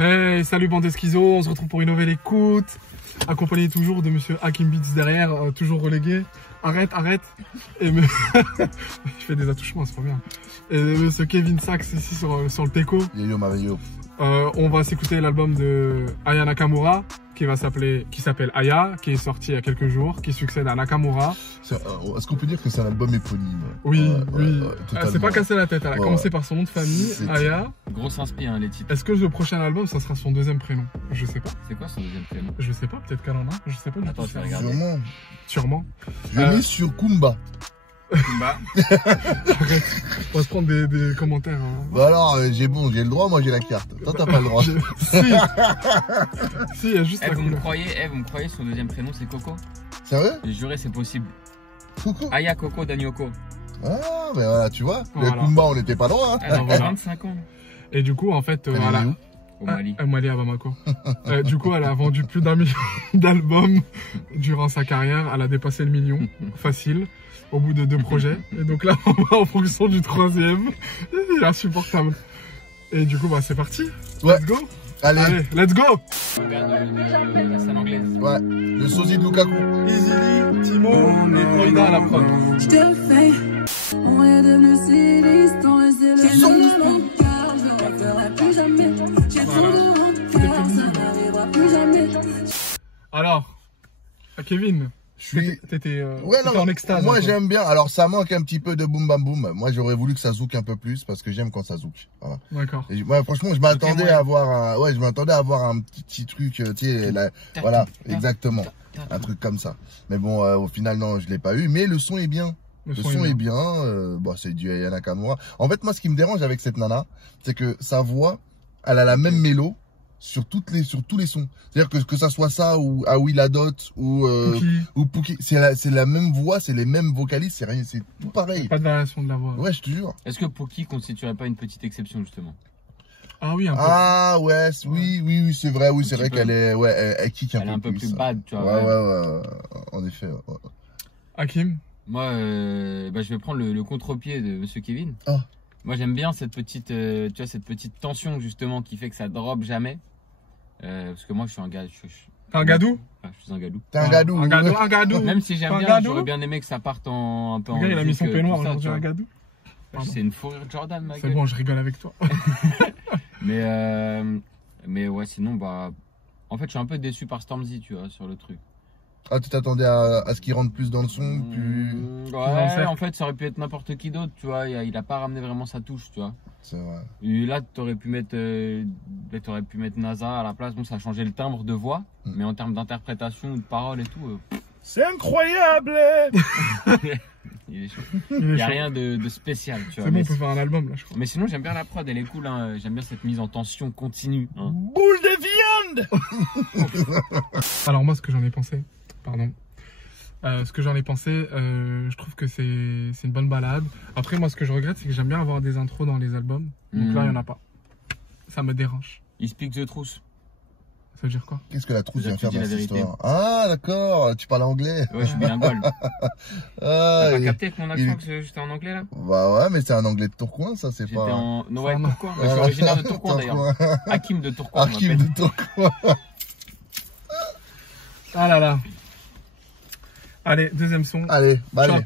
Hey, salut bande d'eschizo, on se retrouve pour une nouvelle écoute, accompagné toujours de monsieur Hakim Beats derrière, toujours relégué. Arrête. Et me... je fais des attouchements, c'est pas bien. Et monsieur Kevin Sax ici sur le teco. Yo. On va s'écouter l'album de Aya Nakamura qui s'appelle Aya, qui est sorti il y a quelques jours, qui succède à Nakamura. Est-ce qu'on peut dire que c'est un album éponyme? Oui. C'est pas cassé la tête, elle a commencé par son nom de famille, Aya. Grosse inspi, hein, les titres. Est-ce que le prochain album, ça sera son deuxième prénom? Je sais pas. C'est quoi son deuxième prénom? Je sais pas, peut-être qu'elle en a, je sais pas. Attends, je vais regarder. Sûrement. Je l'ai mis sur Kumba. Kumba. Arrête, on va se prendre des commentaires. Hein. Bah alors, j'ai le droit, moi j'ai la carte. Toi t'as pas le droit. Si, il y a juste la vous me couleur. croyez, son deuxième prénom c'est Coco? Sérieux? J'ai juré, c'est possible. Coco? Aya Coco Danyoko. Ah, mais voilà, tu vois. Voilà. Le Kumba, on n'était pas loin. Hein. Elle a voilà. 25 ans. Et du coup, en fait, Elle est voilà. où? Au Mali. Au Mali, à Bamako. Du coup, elle a vendu plus d'1 million d'albums durant sa carrière. Elle a dépassé le million, facile, au bout de 2 projets. Et donc là, on va en fonction du 3e. Il est insupportable. Et du coup, bah, c'est parti. Ouais. Let's go. Allez. Let's go. Regarde la scène anglaise. Ouais. Le sosie de Lukaku. Easily, Timo et Florida à la prod. Je te fais, on est devenu si distant et c'est le son de mon cœur, je ne referai plus jamais. J'ai trop de rancœur, ça n'arrivera plus jamais. Alors, Kevin, t'étais en extase. Moi j'aime bien. Alors ça manque un petit peu de boum bam boum. Moi j'aurais voulu que ça zouk un peu plus parce que j'aime quand ça zouk. Voilà. D'accord. Et moi franchement je m'attendais à avoir un petit truc, tu sais, voilà, exactement, un truc comme ça. Mais bon, au final non, je l'ai pas eu. Mais le son est bien. Le son est bien. Bon, c'est du Aya Nakamura. En fait, moi ce qui me dérange avec cette nana, c'est que sa voix, elle a la même mélo sur tous les sons. C'est-à-dire que ça soit ça ou Awila Dot ou Pookie, c'est la même voix, c'est les mêmes vocalistes, c'est rien, c'est tout pareil. Pas de variation de la voix. Ouais, je te jure. Est-ce que Pookie constituerait pas une petite exception justement? Ah oui, un peu. Ah ouais, oui, c'est vrai, oui, c'est vrai qu'elle est, ouais, elle kick un peu plus. Elle est un peu plus bad, tu vois. Ouais, en effet. Ouais. Hakim? Moi, je vais prendre le contre-pied de monsieur Kevin. Ah. Moi, j'aime bien cette petite, tu vois, cette petite tension justement qui fait que ça drop jamais. Parce que moi, je suis un gars. T'es un gadou? Je suis un gadou. T'es un gadou. Un gadou. Même si j'aime bien, j'aurais bien aimé que ça parte un peu en. Le gars, il a mis son peignoir, ça, aujourd'hui un gadou. C'est une fourrure Jordan, ma gueule. C'est bon, je rigole avec toi. Mais ouais, sinon, bah. En fait, je suis un peu déçu par Stormzy, tu vois, sur le truc. Ah, tu t'attendais à ce qu'il rentre plus dans le son, plus. Ouais, en fait, ça aurait pu être n'importe qui d'autre, tu vois. Il a pas ramené vraiment sa touche, tu vois. C'est vrai. Et là, t'aurais pu mettre NASA à la place. Bon, ça a changé le timbre de voix, mais en termes d'interprétation, de paroles et tout. C'est incroyable! Il est chaud. Il n'y a rien de spécial, tu vois. C'est bon, on peut faire un album là, je crois. Mais sinon, j'aime bien la prod, elle est cool. Hein. J'aime bien cette mise en tension continue. Hein. Boule de viande! Alors, moi, ce que j'en ai pensé, je trouve que c'est une bonne balade. Après, moi, ce que je regrette, c'est que j'aime bien avoir des intros dans les albums. Donc là, il n'y en a pas. Ça me dérange. Il speak the truth. Ça veut dire quoi? Qu'est-ce que la trousse vient faire dis dans la cette vérité. histoire? Ah, d'accord, tu parles anglais. Ouais, je suis bilingual. T'as pas capté avec mon accent que j'étais en anglais là? Bah ouais, mais c'est un anglais de Tourcoing, ça, c'est pas. J'étais en. Non, ouais, Tourcoing. Je suis originaire de Tourcoing d'ailleurs. Hakim de Tourcoing. Hakim de Tourcoing. Ah là là. Allez, deuxième son. Allez, bah allez. Chop.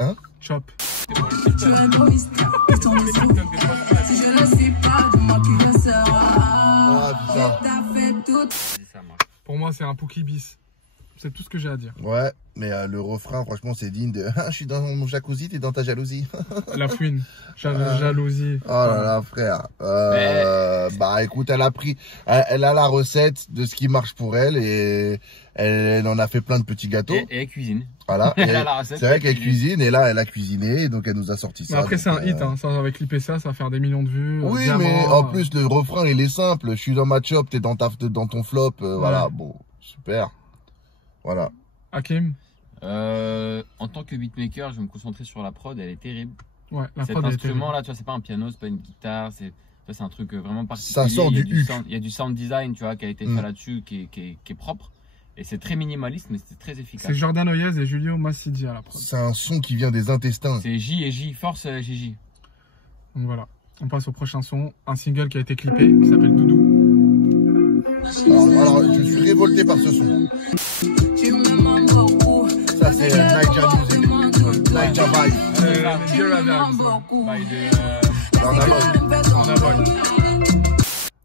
Hein? Chop. Tu es égoïste, pour ton esprit. Si je ne suis pas, dis-moi qui le sera. Ah, putain. T'as fait tout. Ça marche. Pour moi, c'est un Pookie bis. C'est tout ce que j'ai à dire. Ouais, mais le refrain, franchement, c'est digne de. Je suis dans mon jacuzzi, t'es dans ta jalousie. La fouine. Jalousie. Oh là là, frère. Bah écoute, elle a la recette de ce qui marche pour elle et elle en a fait plein de petits gâteaux. Et elle cuisine. Voilà. C'est vrai qu'elle cuisine et là, elle a cuisiné, donc elle nous a sorti ça. Mais après, c'est un hit, hein. Ça, avec l'IPCA, ça va faire des millions de vues. Oui, diamant, mais en plus, le refrain, il est simple. Je suis dans ma chop, t'es dans ton flop. Voilà, bon, super. Voilà. Hakim? En tant que beatmaker, je vais me concentrer sur la prod, elle est terrible. Ouais, la Cet prod est terrible. instrument là, tu vois, c'est pas un piano, c'est pas une guitare, c'est un truc vraiment particulier. Ça sort du huc. Il y a du sound design, tu vois, qui a été fait là-dessus, qui est propre. Et c'est très minimaliste, mais c'est très efficace. C'est Jordan Oyez et Julio Massidi à la prod. C'est un son qui vient des intestins. C'est J et J, force JJ. Donc voilà. On passe au prochain son. Un single qui a été clippé, qui s'appelle Doudou. Alors, je suis révolté par ce son. Ça, c'est Niger Music. Niger Vibe.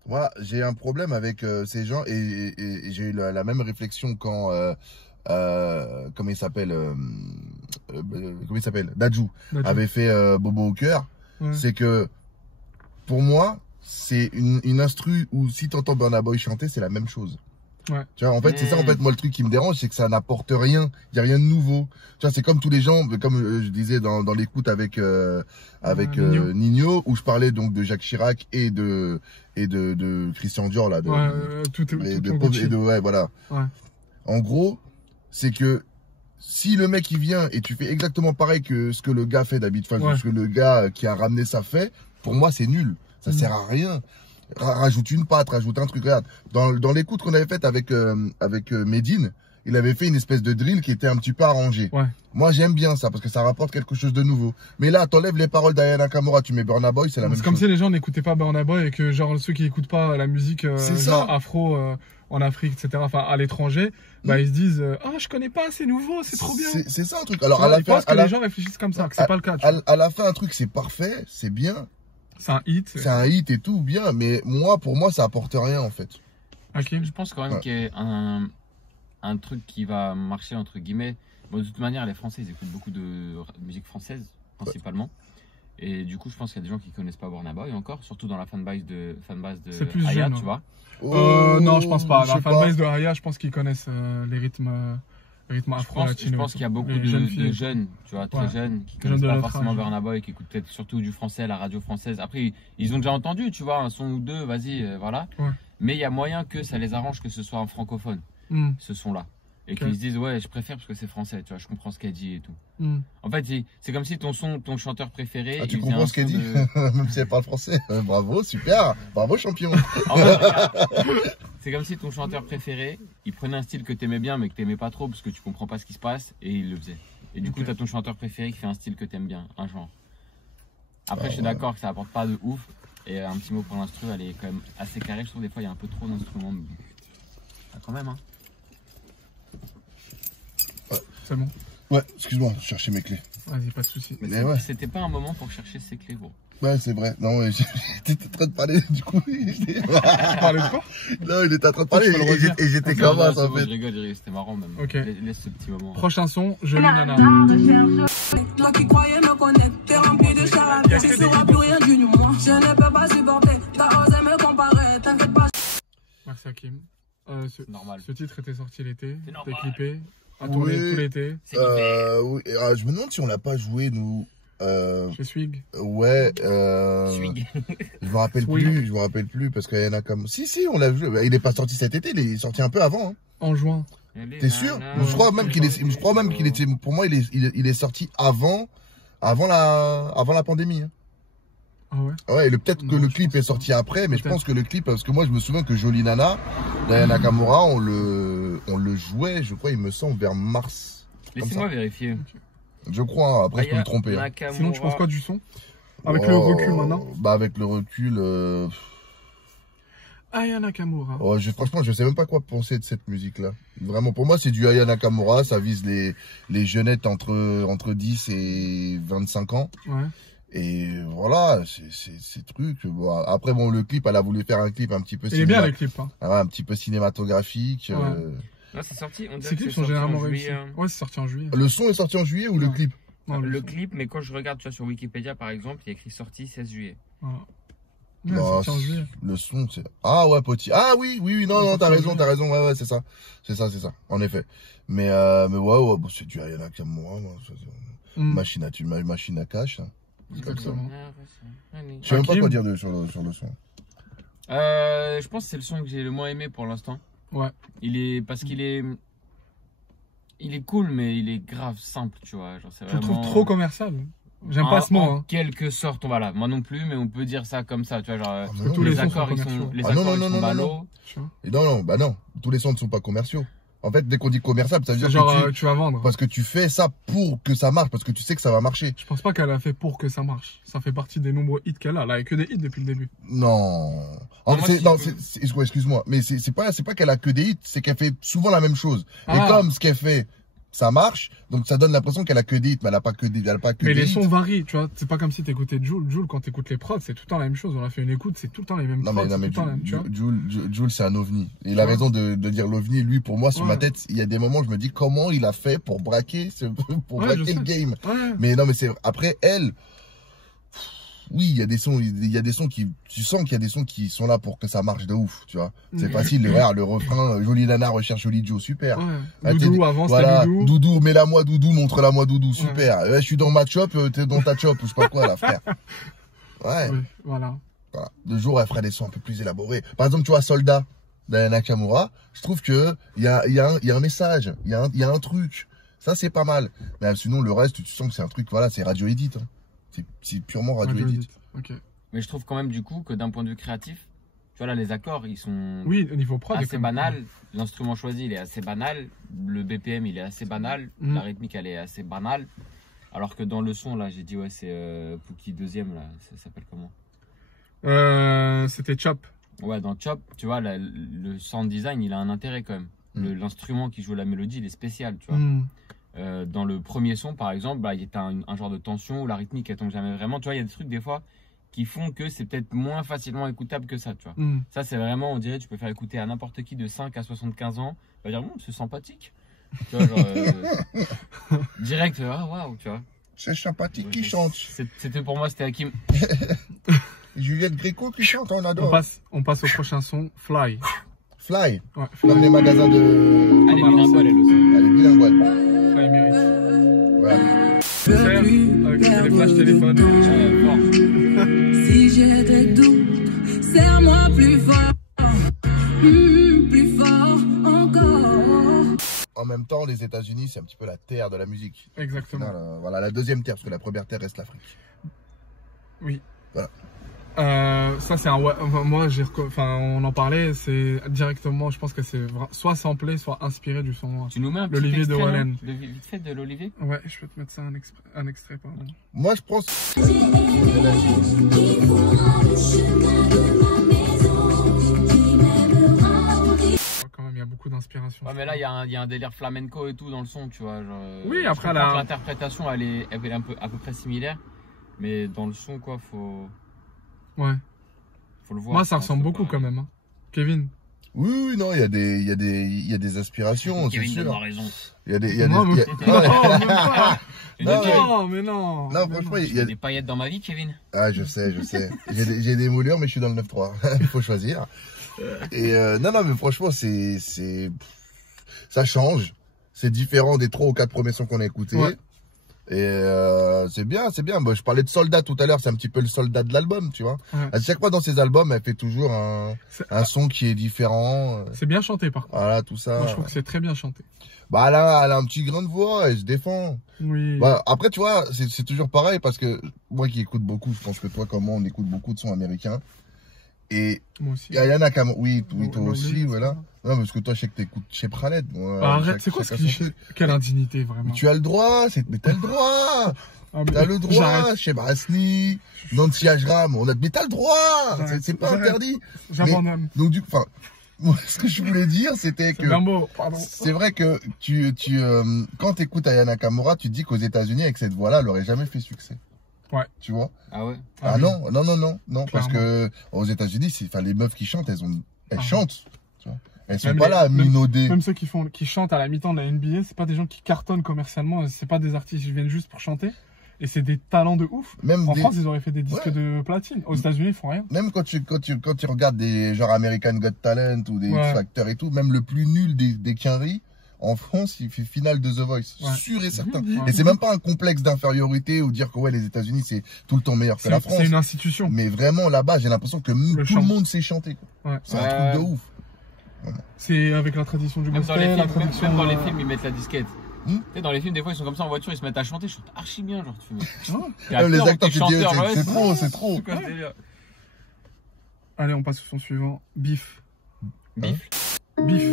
Moi, j'ai un problème avec ces gens et j'ai eu la même réflexion quand, comment il s'appelle, Dadju avait fait Bobo au cœur. C'est que, pour moi, c'est une instru où si t'entends Burna Boy chanter, c'est la même chose. Ouais. Tu vois, en fait, c'est ça, en fait, moi, le truc qui me dérange, c'est que ça n'apporte rien. Il n'y a rien de nouveau. Tu vois, c'est comme tous les gens, comme je disais dans l'écoute avec Nino, où je parlais donc de Jacques Chirac et de Christian Dior, là. Ouais, voilà. Ouais. En gros, c'est que si le mec, il vient et tu fais exactement pareil que ce que le gars fait d'habitude, enfin, ce que le gars qui a ramené ça fait, pour moi, c'est nul. Ça sert à rien. Rajoute une patte, rajoute un truc. Regarde, dans l'écoute qu'on avait faite avec Medine, il avait fait une espèce de drill qui était un petit peu arrangé. Ouais. Moi, j'aime bien ça parce que ça rapporte quelque chose de nouveau. Mais là, t'enlèves les paroles d'Aya Nakamura, tu mets Burna Boy, c'est la même chose. C'est comme si les gens n'écoutaient pas Burna Boy et que genre ceux qui n'écoutent pas la musique genre afro en Afrique, etc., enfin à l'étranger, bah ils se disent ah je connais pas, c'est nouveau, c'est trop bien. C'est ça un truc. Alors à la fin, je pense que les gens réfléchissent comme ça, que c'est pas le cas. À la fin, un truc c'est parfait, c'est bien. C'est un hit. C'est un hit et tout, bien, mais pour moi, ça apporte rien en fait. Okay. Je pense quand même qu'il y a un truc qui va marcher, entre guillemets. Bon, de toute manière, les Français, ils écoutent beaucoup de musique française, principalement. Ouais. Et du coup, je pense qu'il y a des gens qui connaissent pas Burna Boy encore, surtout dans la fanbase de Aya, tu vois. Non, je pense pas. La fanbase de Aya, je pense qu'ils connaissent les rythmes afro-latino. Je pense qu'il y a beaucoup de jeunes, tu vois, très jeunes, qui connaissent pas forcément Burna Boy, qui écoutent peut-être surtout du français, la radio française. Après, ils ont déjà entendu, tu vois, un son ou deux, vas-y, voilà. Ouais. Mais il y a moyen que ça les arrange que ce soit un francophone, ce son-là. Et qu'ils se disent, ouais, je préfère parce que c'est français, tu vois, je comprends ce qu'elle dit et tout. En fait, c'est comme si ton chanteur préféré. Ah, tu comprends ce qu'elle dit même si elle parle français. Bravo, super, bravo champion. C'est comme si ton chanteur préféré, il prenait un style que t'aimais bien mais que t'aimais pas trop parce que tu comprends pas ce qui se passe et il le faisait. Et du coup, t'as ton chanteur préféré qui fait un style que t'aimes bien, un genre. Après, je suis d'accord que ça apporte pas de ouf. Et un petit mot pour l'instru, elle est quand même assez carrée. Je trouve des fois il y a un peu trop d'instruments. Ah, quand même, hein. C'est bon. Ouais, excuse-moi, je cherchais mes clés. Vas-y, pas de soucis. Mais c'était pas un moment pour chercher ses clés, gros. Ouais, c'est vrai. Non, mais j'étais en train de parler, du coup. Tu parlais de quoi? Non, il était en train de parler et j'étais comme ça, en fait. Je rigole, c'était marrant même. Ok. Laisse ce petit moment. Prochain son, Jolie Nana. Toi qui croyais me connaître, t'es rempli de charabia. Tu sauras plus rien du moi. Je ne peux pas supporter. T'as osé me comparer, t'inquiète pas. Merci Hakim. Normal. Ce titre était sorti l'été. C'était clippé. A tourné tout l'été. Oui. Je me demande si on l'a pas joué, nous. Chez Swig. Ouais. Swig. Je me rappelle plus parce qu'il y en a comme. Si, on l'a joué. Il est pas sorti cet été, il est sorti un peu avant. Hein. En juin. T'es sûr? Je crois même qu'il était. Pour moi, il est sorti avant la pandémie. Hein. Ah ouais? Ouais, peut-être que le clip est sorti après, mais je pense que le clip, parce que moi je me souviens que Jolie Nana, d'Aya Nakamura, on le jouait, je crois, il me semble, vers mars. Laissez-moi vérifier. Je crois, hein, après je peux me tromper. Hein. Sinon, tu penses quoi du son? Avec le recul maintenant? Bah, avec le recul. Aya Nakamura. Oh, franchement, je sais même pas quoi penser de cette musique-là. Vraiment, pour moi, c'est du Aya Nakamura, ça vise les jeunettes entre 10 et 25 ans. Ouais. Et voilà, c'est truc. Bon, après, bon, le clip, elle a voulu faire un clip un petit peu. Il est bien, le clip. Hein. Un petit peu cinématographique. Ouais. C'est sorti. Ces clips sont généralement réussis. Ouais, c'est sorti en juillet. Le son est sorti en juillet ou le clip? Non, le clip, mais quand je regarde, tu vois, sur Wikipédia, par exemple, il y a écrit sorti 16 juillet. Voilà. Bah, le son, c'est. Ah ouais, petit. Ah oui, non, t'as raison. Ouais, c'est ça. En effet. Mais ouais, bon, c'est du Aya Nakamura. Machine à cash. Hein. Exactement. Je sais même pas quoi dire sur le son. Je pense que c'est le son que j'ai le moins aimé pour l'instant. Ouais. Parce qu'il est cool, mais il est grave simple, tu vois. Genre, je le trouve trop commercial. J'aime pas ce mot. En quelque sorte, voilà. Moi non plus, mais on peut dire ça comme ça, tu vois. Genre, tous les accords, ils sont non. Non, bah non. Tous les sons ne sont pas commerciaux. En fait, dès qu'on dit commercial, ça veut dire genre, tu vas vendre. Parce que tu fais ça pour que ça marche, parce que tu sais que ça va marcher. Je pense pas qu'elle a fait pour que ça marche. Ça fait partie des nombreux hits qu'elle a. Elle a que des hits depuis le début. Non. Excuse-moi, mais c'est pas qu'elle a que des hits, c'est qu'elle fait souvent la même chose. Et comme ce qu'elle fait, ça marche, donc ça donne l'impression qu'elle a que des hits, mais elle a pas que des hits. Mais les sons varient, tu vois. C'est pas comme si t'écoutais Jul. Jul, quand t'écoutes les prods, c'est tout le temps la même chose. On a fait une écoute, c'est tout le temps les mêmes prods. Non, mais Jul, c'est un ovni. Il a raison de dire l'ovni. Lui, pour moi, sur ma tête, il y a des moments où je me dis comment il a fait pour braquer le game. Ouais. Mais non, mais c'est, après, elle, oui, il y a des sons qui, tu sens qu'il y a des sons qui sont là pour que ça marche de ouf, tu vois. C'est facile, le refrain, jolie nana recherche jolie Joe, super. Ouais. Doudou, avance, voilà, Doudou, mets-la-moi Doudou, montre-la-moi Doudou, super. Ouais. Je suis dans ma chop, t'es dans ta chop, ou je sais pas quoi, là, frère. Ouais. Voilà. De jour, elle ferait des sons un peu plus élaborés. Par exemple, tu vois, Soldat d'Aya Nakamura, je trouve que il y a un message, il y a un truc. Ça, c'est pas mal. Mais sinon, le reste, tu sens que c'est un truc, voilà, c'est radio edit. Hein. C'est purement radio edit. Okay. Mais je trouve quand même du coup que d'un point de vue créatif, tu vois là les accords ils sont au niveau prod, assez banals, l'instrument choisi il est assez banal, le BPM il est assez banal, la rythmique elle est assez banale, alors que dans le son là j'ai dit ouais c'est Pookie deuxième là, ça s'appelle comment? C'était Chop. Ouais dans Chop, tu vois le sound design il a un intérêt quand même, l'instrument qui joue la mélodie il est spécial tu vois. Dans le premier son par exemple bah, il y a un genre de tension où la rythmique elle tombe jamais vraiment, tu vois il y a des trucs des fois qui font que c'est peut-être moins facilement écoutable que ça tu vois. Ça c'est vraiment on dirait tu peux faire écouter à n'importe qui de 5 à 75 ans, il va dire c'est sympathique tu vois, genre, direct waouh tu vois c'est sympathique qui chante. C'était pour moi c'était Hakim. Juliette Gréco qui chante, on adore. On passe au prochain son, Fly. Fly. Ouais, Comme les magasins de... Elle est bilinguale elle aussi. Elle est bilinguale. Fly mérite. Ouais. Avec les flash téléphones. Si j'ai des doutes, serre-moi plus fort. Plus fort encore. En même temps, les États-Unis, c'est un petit peu la terre de la musique. Exactement. Voilà, la deuxième terre, parce que la première terre reste l'Afrique. Oui. Voilà. Ça c'est moi on en parlait, c'est directement, je pense que c'est soit samplé, soit inspiré du son. Tu nous mets un petit l'Olivier de Wallen. Vite fait de l'Olivier. Ouais, je peux te mettre ça un extrait pardon. Moi je pense. Quand même il y a beaucoup d'inspiration. Ouais mais là il y a un délire flamenco et tout dans le son, tu vois. Genre, oui après l'interprétation elle est à peu près similaire, mais dans le son quoi faut. Ouais. Faut le voir. Moi, ça ressemble beaucoup quand même. Hein. Kevin. Oui, non, il y a des aspirations, c'est sûr. Kevin a raison. Il y a des. Non, mais non. Non, franchement, il y a des paillettes dans ma vie, Kevin. Ah, je sais. J'ai des moulures, mais je suis dans le 9-3. Il faut choisir. Et non, mais franchement, ça change. C'est différent des 3 ou 4 premiers sons qu'on a écoutés. Ouais. Et c'est bien. Bon, je parlais de Soldat tout à l'heure, c'est un petit peu le soldat de l'album, tu vois. Ouais. À chaque fois dans ses albums, elle fait toujours un son qui est différent. C'est bien chanté par contre. Voilà, tout ça. Moi, je trouve que c'est très bien chanté. Bah elle a un petit grain de voix, elle se défend. Oui. Bah, après, tu vois, c'est toujours pareil parce que moi qui écoute beaucoup, je pense que toi comme moi, on écoute beaucoup de sons américains. Et moi aussi. Il y en a quand même, oui, toi aussi, voilà. Non, parce que toi, je sais que t'écoutes chez Pralet. Arrête, c'est quoi ce cliché? Quelle indignité, vraiment. Mais tu as le droit, mais t'as le droit. T'as le droit, chez Brasny, Nancy Ajram, mais t'as le droit. C'est pas interdit. J'abandonne. Donc, ce que je voulais dire, c'était que c'est vrai que quand t'écoutes Aya Nakamura, tu te dis qu'aux États-Unis, avec cette voix-là, elle aurait jamais fait succès. Ouais. Tu vois? Ah ouais? Ah non, parce que aux États-Unis, les meufs qui chantent, elles chantent. Tu vois, elles sont pas là à minauder. Même ceux qui chantent à la mi-temps de la NBA, c'est pas des gens qui cartonnent commercialement, c'est pas des artistes qui viennent juste pour chanter. Et c'est des talents de ouf. Même en France, ils auraient fait des disques de platine. Aux États-Unis, ils font rien. Même quand tu regardes des genre American Got Talent ou des X Factor et tout, même le plus nul des quinries, en France, il fait finale de The Voice, sûr et certain. Et c'est même pas un complexe d'infériorité ou dire que les États-Unis c'est tout le temps meilleur que la France. C'est une institution. Mais vraiment là-bas, j'ai l'impression que tout le monde sait chanter. C'est un truc de ouf. C'est avec la tradition du gospel, même dans les films, ils mettent la disquette. Tu sais, dans les films, des fois, ils sont comme ça en voiture, ils se mettent à chanter, je chante archi bien, genre, tu fais. Les acteurs, c'est trop. Allez, on passe au son suivant. Beef. Beef. Bif.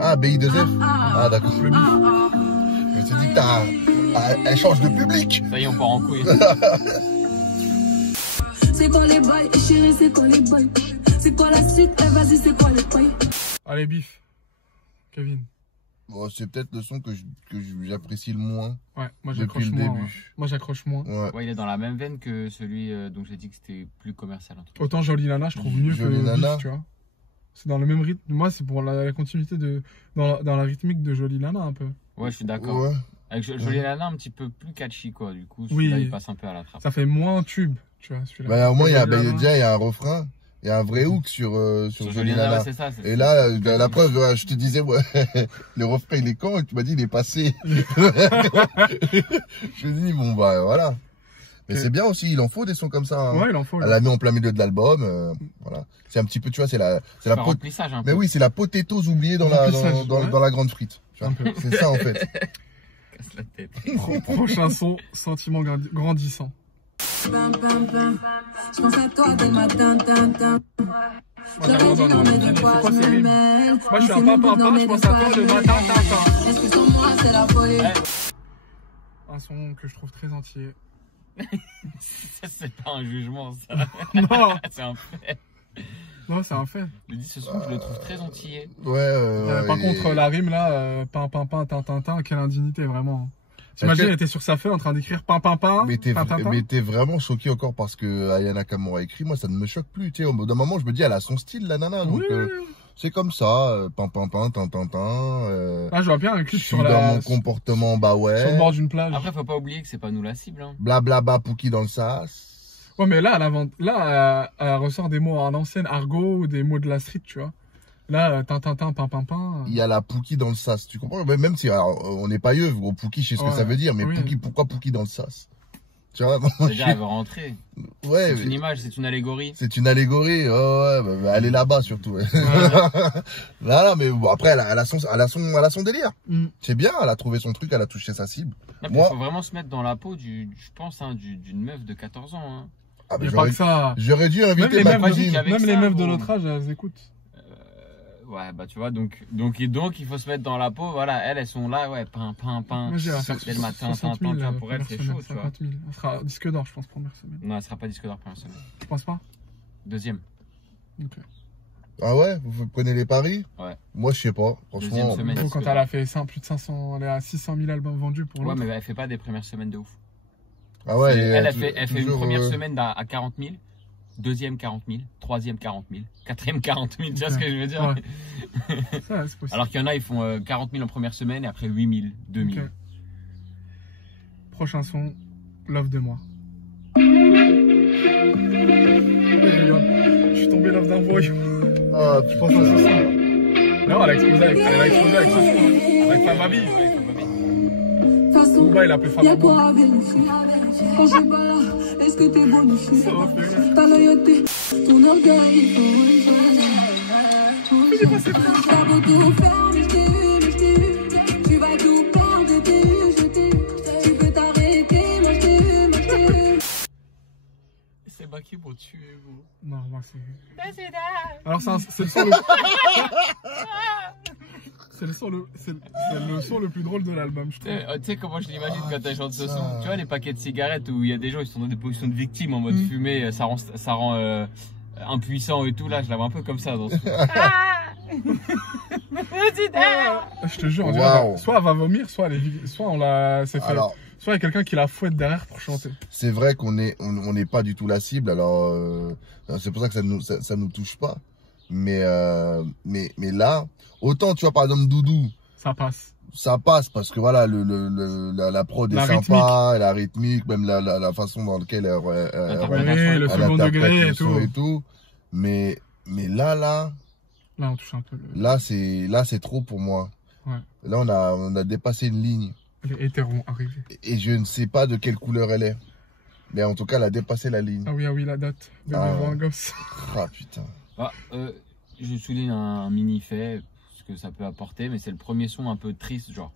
Ah, BI2F. Ah, d'accord. Le bif. Je me suis dit que elle change de public. Ça y est, on part en couille. C'est quoi les bails, chérie, c'est quoi les bails? C'est quoi la suite, vas-y, c'est quoi les bails? Allez, bif. Kevin. Bon, c'est peut-être le son que j'apprécie le moins. Ouais, moi depuis le début. Ouais. Moi j'accroche moins. Ouais, il est dans la même veine que celui dont j'ai dit que c'était plus commercial. Autant Jolie Nana, je trouve mieux Jolie que Nana. Bif, tu vois. C'est dans le même rythme. Moi, c'est pour la continuité dans la rythmique de Jolie Nana un peu. Ouais, je suis d'accord. Ouais. Avec Jolie Nana un petit peu plus catchy, quoi. Du coup, Oui. là, il passe un peu à la trappe. Ça fait moins tube, tu vois. Bah, au moins, il y a un refrain. Il y a un vrai hook sur Jolie Nana. Ouais, c'est ça, et là, la preuve, je te disais, ouais, le refrain, il est quand? Et tu m'as dit, il est passé. Je me dis, bon, bah, voilà. Mais c'est bien aussi, il en faut des sons comme ça. Hein. Ouais, il en faut. Elle l'a mis en plein milieu de l'album. Voilà. C'est un petit peu, tu vois, c'est la remplissage un peu. Mais oui, c'est la potatoes oubliée dans la grande frite. C'est ça, en fait. Casse la tête. Prochain son, sentiment grandissant. Je pense à toi dès le matin, j'aurais dû non mais de quoi je me mêle. Moi je suis un papa, je pense à toi le matin, est-ce que sans moi c'est la folie? Un son que je trouve très entier. Ça c'est pas un jugement ça. Non. C'est un fait. Non, c'est un fait. Je dis ce son, je le trouve très entier. Ouais. Par contre, la rime là, pain, quelle indignité vraiment. T'imagines, elle était sur sa feuille en train d'écrire pain. Mais t'es vraiment choqué encore parce que Aya Nakamura écrit. Moi, ça ne me choque plus. Tu sais, au bout d'un moment, je me dis, elle a son style, la nana. Donc, c'est comme ça. Pain, Ah, je vois bien un clip sur dans mon comportement, bah ouais. Sur le bord d'une plage. Après, faut pas oublier que c'est pas nous la cible. Hein. Blablabla, Pouki dans le sas. Ouais, mais là, elle ressort des mots en ancienne argot ou des mots de la street, tu vois. Là, pain. Il y a la Pouki dans le sas, tu comprends? Même si on n'est pas yeux, gros Pouki, je sais ce que ça veut dire, mais Pouki, pourquoi Pouki dans le sas? Tu vois, c'est-à-dire, elle veut rentrer. Ouais. C'est une image, c'est une allégorie. C'est une allégorie, bah, elle est là-bas surtout. Ouais. Voilà, mais bon, après, elle a son délire. C'est bien, elle a trouvé son truc, elle a touché sa cible. Il faut vraiment se mettre dans la peau je pense, d'une meuf de 14 ans. Hein. Ah, bah, j'aurais dû inviter ma cousine. Même les meufs de notre âge, elles écoutent. Ouais, bah tu vois, donc il faut se mettre dans la peau, voilà, elles sont là, ouais, pain. Dès le matin, pour elles, c'est chaud, tu vois. On sera disque d'or, je pense, première semaine. Non, elle sera pas disque d'or première semaine. Tu penses pas? Deuxième. Ok. Ah ouais? Vous prenez les paris? Ouais. Moi, je sais pas, franchement. Quand elle a fait plus de 500, elle est à 600 000 albums vendus pour l'autre. Ouais, mais elle fait pas des premières semaines de ouf. Ah ouais, elle fait une première semaine à 40 000. Deuxième 40 000, troisième 40 000, quatrième 40 000, tu vois ce que je veux dire? Ouais. Ça, c'est possible. Alors qu'il y en a, ils font 40 000 en première semaine et après 8 000, 2 000. Okay. Prochain son, Love de moi. Je suis tombé love d'un voyou. Ah, je pense à ce son. Non, elle a explosé avec ce son. Avec Femme Baby. Booba, il a appelé Femme Baby. Quand je suis pas là, est-ce que t'es bonifié? Ta loyauté, ton orgueil, j'ai passé t'as beau tout faire, mais je t'ai eu. Tu vas tout perdre, je t'ai eu. Tu peux t'arrêter, moi je t'ai eu. C'est pas qui pour tuer, vous? Non, moi c'est... Alors c'est le son le... C'est le son le plus drôle de l'album, je trouve. Tu sais comment je l'imagine quand elle chante ce son? Tu vois les paquets de cigarettes où il y a des gens qui sont dans des positions de victimes en mode fumée, ça rend impuissant et tout, là je la vois un peu comme ça dans ce son. Je te jure, soit elle va vomir, soit on l'a... C'est fait. Alors, soit il y a quelqu'un qui la fouette derrière pour chanter. C'est vrai qu'on n'est pas du tout la cible, alors c'est pour ça que ça nous touche pas. Mais là, autant tu vois par exemple Doudou, ça passe. Ça passe parce que voilà la prod est sympa, la rythmique, même la façon dans laquelle le second degré et tout. Mais là on touche un peu. Là c'est trop pour moi. Ouais. Là on a dépassé une ligne. Elle est hétéro arrivée. Et je ne sais pas de quelle couleur elle est. Mais en tout cas, elle a dépassé la ligne. Ah oui, la date de devant un gosse. Ah putain. Je souligne un mini fait, ce que ça peut apporter, mais c'est le premier son un peu triste, genre.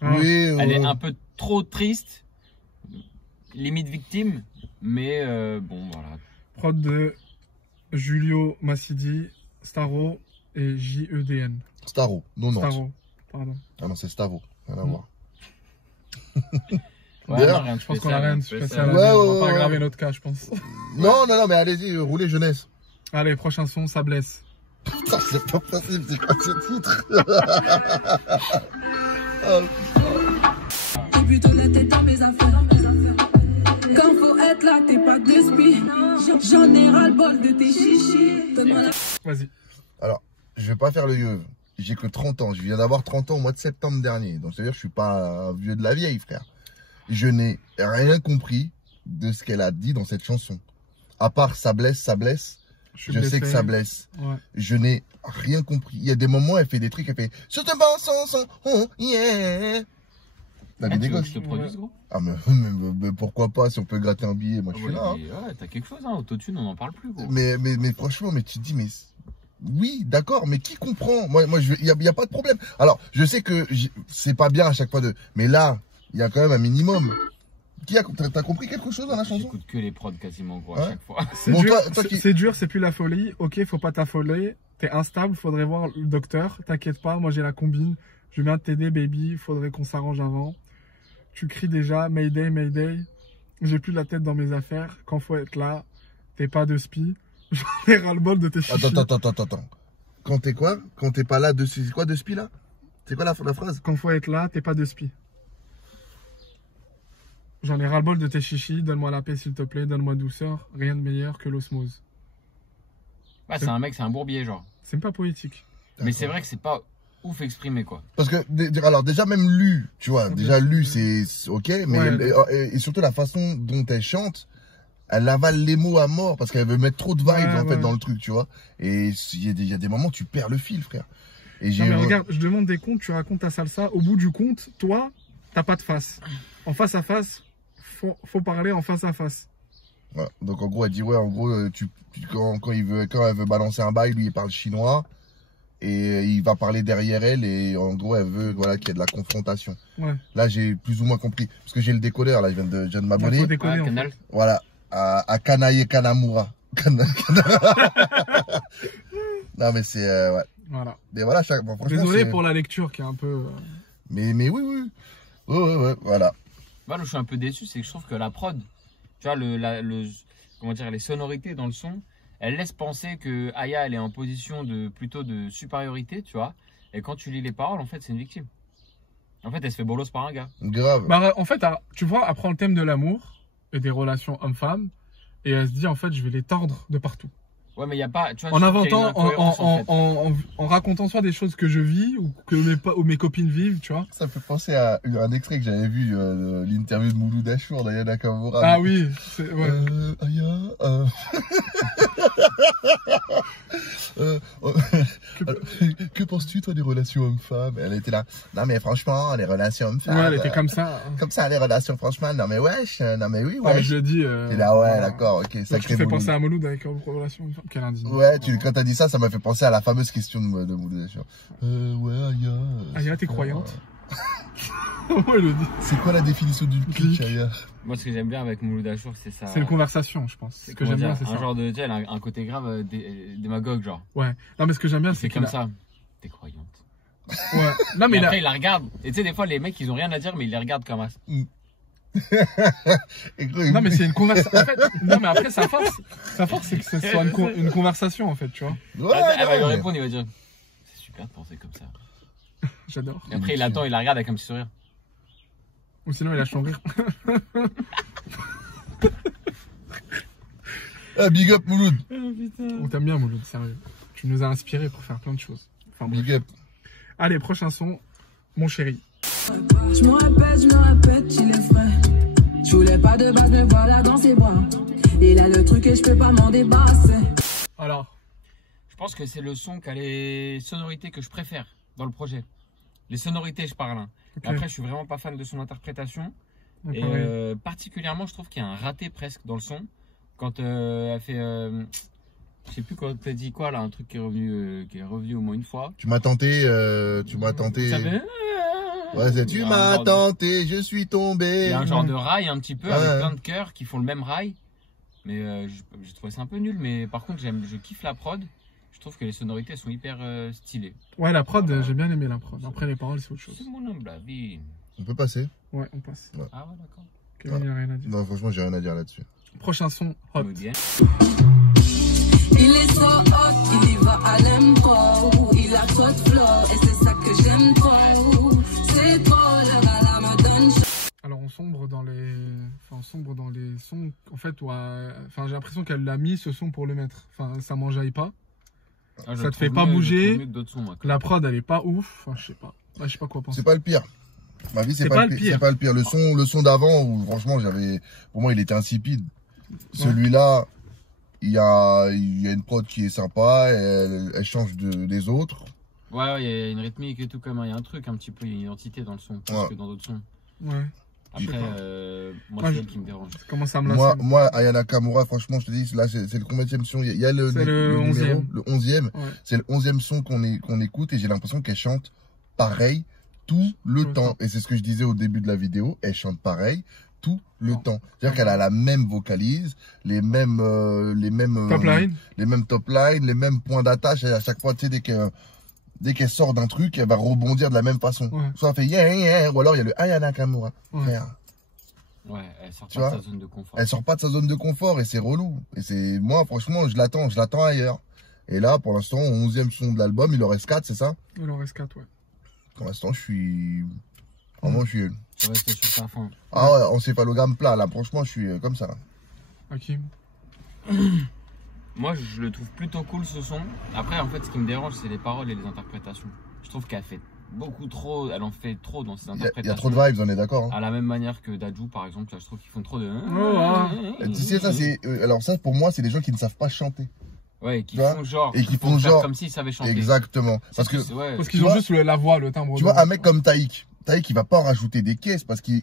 Oui, elle est un peu trop triste, limite victime, mais bon, voilà. Prod de Julio Massidi, Staro et J-E-D-N. Staro, non, non. Staro, pardon. Ah non, c'est Stavo, rien à voir. Ouais, je pense qu'on a rien de spécial. Ouais, on va pas aggraver notre cas, je pense. Non, non, non, mais allez-y, roulez jeunesse. Allez, prochain son, ça blesse. Putain, c'est pas possible, c'est quoi ce titre? T'es plutôt la tête dans mes affaires. Quand faut être là, t'es pas de spi. J'en ai ras le bol de tes chichis. Vas-y. Alors, je vais pas faire le yeux. J'ai que 30 ans. Je viens d'avoir 30 ans au mois de septembre dernier. Donc, c'est-à-dire que je suis pas un vieux de la vieille, frère. Je n'ai rien compris de ce qu'elle a dit dans cette chanson. À part ça blesse, ça blesse. Je sais que ça blesse. Ouais. Je n'ai rien compris. Il y a des moments, elle fait des trucs, elle fait sur te son, oh yeah. Tu veux que je te produise, gros? Ah, mais pourquoi pas, si on peut gratter un billet, moi je suis là. Hein. Ouais, t'as quelque chose, hein, autotune, on n'en parle plus, gros. Mais franchement, mais tu te dis, mais oui, d'accord, mais qui comprend? Moi, il y a pas de problème. Alors, je sais que c'est pas bien à chaque fois mais là, il y a quand même un minimum. T'as compris quelque chose dans la chanson? J'écoute que les prods quasiment, gros, à chaque fois. C'est dur, c'est plus la folie. Ok, faut pas t'affoler. T'es instable, faudrait voir le docteur. T'inquiète pas, moi j'ai la combine. Je viens de t'aider, baby. Faudrait qu'on s'arrange avant. Tu cries déjà, Mayday, Mayday. J'ai plus la tête dans mes affaires. Quand faut être là, t'es pas de spi. J'en ai ras le bol de tes chichis. Attends. Quand t'es quoi? Quand t'es pas là, c'est quoi de spi là? C'est quoi la phrase? Quand faut être là, t'es pas de spi. J'en ai ras le bol de tes chichis. Donne-moi la paix s'il te plaît. Donne-moi douceur. Rien de meilleur que l'osmose. Ouais, c'est un mec, c'est un bourbier, genre. C'est pas poétique. Mais c'est vrai que c'est pas ouf exprimé, quoi. Parce que, alors déjà même lu, tu vois, déjà lu c'est ok, mais ouais, et surtout la façon dont elle chante, elle avale les mots à mort parce qu'elle veut mettre trop de vibes en fait dans le truc, tu vois. Et il y a des moments où tu perds le fil, frère. Et non mais regarde, je demande des comptes, tu racontes ta salsa, au bout du compte, toi, t'as pas de face. En face à face, faut parler en face à face. Ouais, donc en gros elle dit ouais, en gros quand elle veut balancer un bail, lui il parle chinois. Et il va parler derrière elle et en gros elle veut voilà, qu'il y ait de la confrontation. Ouais. Là j'ai plus ou moins compris. Parce que j'ai le décodeur, là je viens de m'abonner. Voilà, à Kanaye Kanamura. Non mais c'est... ouais. Voilà. Mais voilà, bon, désolé pour la lecture qui est un peu... Mais oui. Ouais, voilà. Moi, je suis un peu déçu, c'est que je trouve que la prod, tu vois, comment dire, les sonorités dans le son, elle laisse penser que Aya elle est en position plutôt de supériorité, tu vois. Et quand tu lis les paroles, en fait, c'est une victime. En fait, elle se fait bolos par un gars. Grave. Bah, en fait, tu vois, elle prend le thème de l'amour et des relations hommes-femmes et elle se dit, en fait, je vais les tordre de partout. Ouais, mais il n'y a pas. Tu vois, en inventant, en racontant soit des choses que je vis ou que mes copines vivent, tu vois. Ça me fait penser à un extrait que j'avais vu, l'interview de Mouloud Achour d'Aya Nakamura. Ah oui, ouais. Aya. Que penses-tu, toi, des relations hommes-femmes? Elle était là. Non, mais franchement, les relations hommes-femmes. Ouais, elle était comme ça. Comme ça, les relations, franchement. Non, mais wesh. Non, mais oui, wesh. Ouais, je le dis. Et là, ouais, d'accord, ok. Ça fait penser à Mouloud avec relations hommes-femmes. Quelle indigne. Ouais, quand t'as dit ça, ça m'a fait penser à la fameuse question de Mouloud Achour. Ouais, Aya. Aya, t'es croyante? Ouais, le dit. C'est quoi la définition du clic, Aya? Moi, ce que j'aime bien avec Mouloud Achour, c'est ça. C'est une conversation, je pense. Ce que j'aime bien, c'est ça. Un genre de, tu sais, un côté grave démagogue, genre. Ouais. Non, mais ce que j'aime bien, c'est comme ça. T'es croyante. Ouais. Non, mais après, il la regarde. Et tu sais, des fois, les mecs, ils ont rien à dire, mais ils les regardent comme ça. Non, mais c'est une conversation. En fait, non, mais après, sa force, c'est que ce soit une conversation, en fait, tu vois. Ouais, elle va lui répondre, il va dire, c'est super de penser comme ça. J'adore. Et après, il attend, il la regarde avec un petit sourire. Ou sinon, il lâche son rire. Ah, big up, Mouloud. Oh, putain. On t'aime bien, Mouloud, sérieux. Tu nous as inspiré pour faire plein de choses. Enfin, big up. Allez, prochain son, mon chéri. Je me répète, il est frais. Je voulais pas de base, me voilà dans ses bras. Il a le truc et je peux pas m'en débarrasser. Alors, je pense que c'est le son qui a les sonorités que je préfère dans le projet. Les sonorités, je parle. Hein. Okay. Après, je suis vraiment pas fan de son interprétation. Et particulièrement, je trouve qu'il y a un raté presque dans le son. Quand elle fait... je sais plus quand t'as dit quoi là, un truc qui est revenu au moins une fois. Tu m'as tenté, Ça fait... Ouais, tu m'as tenté, je suis tombé. Il y a un genre de rail un petit peu avec plein de chœurs qui font le même rail. Mais je trouvais ça un peu nul. Mais par contre, je kiffe la prod. Je trouve que les sonorités sont hyper stylées. Ouais, la prod, j'ai bien aimé la prod. Après, les paroles, c'est autre chose. C'est mon humble avis. On peut passer? Ouais, on passe. Ouais. Ah ouais, d'accord. Kevin, il n'y a rien à dire. Non, franchement, j'ai rien à dire là-dessus. Prochain son, Hot. Bien. Il est so hot, il y va à l'impro. Il a trop de flow et c'est ça que j'aime trop. C'est trop, le gars me donne chaud. Alors on sombre dans les, sons en fait où, j'ai l'impression qu'elle a mis ce son pour le mettre. Enfin, ça m'enjaille pas. Ah, ça te fait pas bouger. Sons, moi, la prod elle est pas ouf. Enfin, je sais pas. Je sais pas quoi penser. C'est pas le pire. Ma vie, c'est pas le pire. C'est pas le pire. Le son d'avant où franchement pour moi il était insipide. Celui-là, il y a une prod qui est sympa. Elle change des autres. Ouais, il y a une rythmique et tout comme il y a un truc un petit peu, il y a une identité dans le son plus que dans d'autres sons. Ouais. Après, moi, c'est elle qui me dérange. Comment ça me lasse? Moi, Aya Nakamura, franchement, je te dis, là, c'est le combienième son? Il y a le 11e. Le 11e. Ouais. C'est le 11e son qu'on écoute et j'ai l'impression qu'elle chante pareil tout le temps. Et c'est ce que je disais au début de la vidéo. Elle chante pareil tout le temps. C'est-à-dire qu'elle a la même vocalise, les mêmes top line, les mêmes points d'attache. Et à chaque fois, tu sais, dès qu'elle sort d'un truc, elle va rebondir de la même façon. Ouais. Soit elle fait yeah, ou alors il y a le Aya Nakamura. Ouais, elle sort pas de sa zone de confort. Elle sort pas de sa zone de confort et c'est relou. Et moi, franchement, je l'attends ailleurs. Et là, pour l'instant, au 11e son de l'album, il en reste 4, c'est ça? Il en reste 4, ouais. Pour l'instant, je suis. Vraiment, je suis. Ouais, c'est sur ta fin. Ah ouais, encéphalogramme plat, là, franchement, je suis comme ça, là. Ok. Moi, je le trouve plutôt cool ce son. Après, en fait, ce qui me dérange, c'est les paroles et les interprétations. Je trouve qu'elle fait beaucoup trop, elle en fait trop dans ses interprétations. Il y a trop de vibes, on est d'accord. Hein. À la même manière que Dadju, par exemple, là, je trouve qu'ils font trop de. Tu sais, ça, c'est. Alors, ça, pour moi, c'est les gens qui ne savent pas chanter. Ouais, qui font genre. Et qui font genre. Comme s'ils savaient chanter. Exactement. Parce qu'ils ont juste la voix, le timbre. Tu vois, un mec comme Taïk, il va pas en rajouter des caisses parce qu'il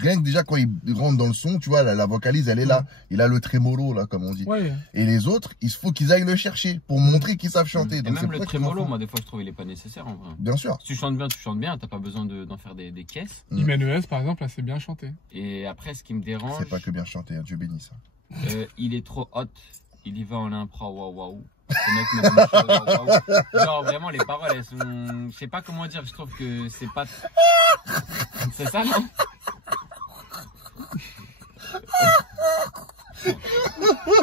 rien que déjà quand il rentre dans le son, tu vois, la vocalise, elle est là. Il a le trémolo, là, comme on dit. Ouais. Et les autres, il faut qu'ils aillent le chercher pour montrer qu'ils savent chanter. Et donc, même le trémolo, moi, des fois, je trouve il est pas nécessaire, en vrai. Bien sûr. Si tu chantes bien, t'as pas besoin d'en faire des caisses. Imenes, par exemple, là, c'est bien chanté. Et après, ce qui me dérange. C'est pas que bien chanté, hein, Dieu bénisse. Il est trop hot. Il y va en impro, waouh. Genre vraiment les paroles elles sont, je sais pas comment dire, je trouve que c'est pas, c'est ça non?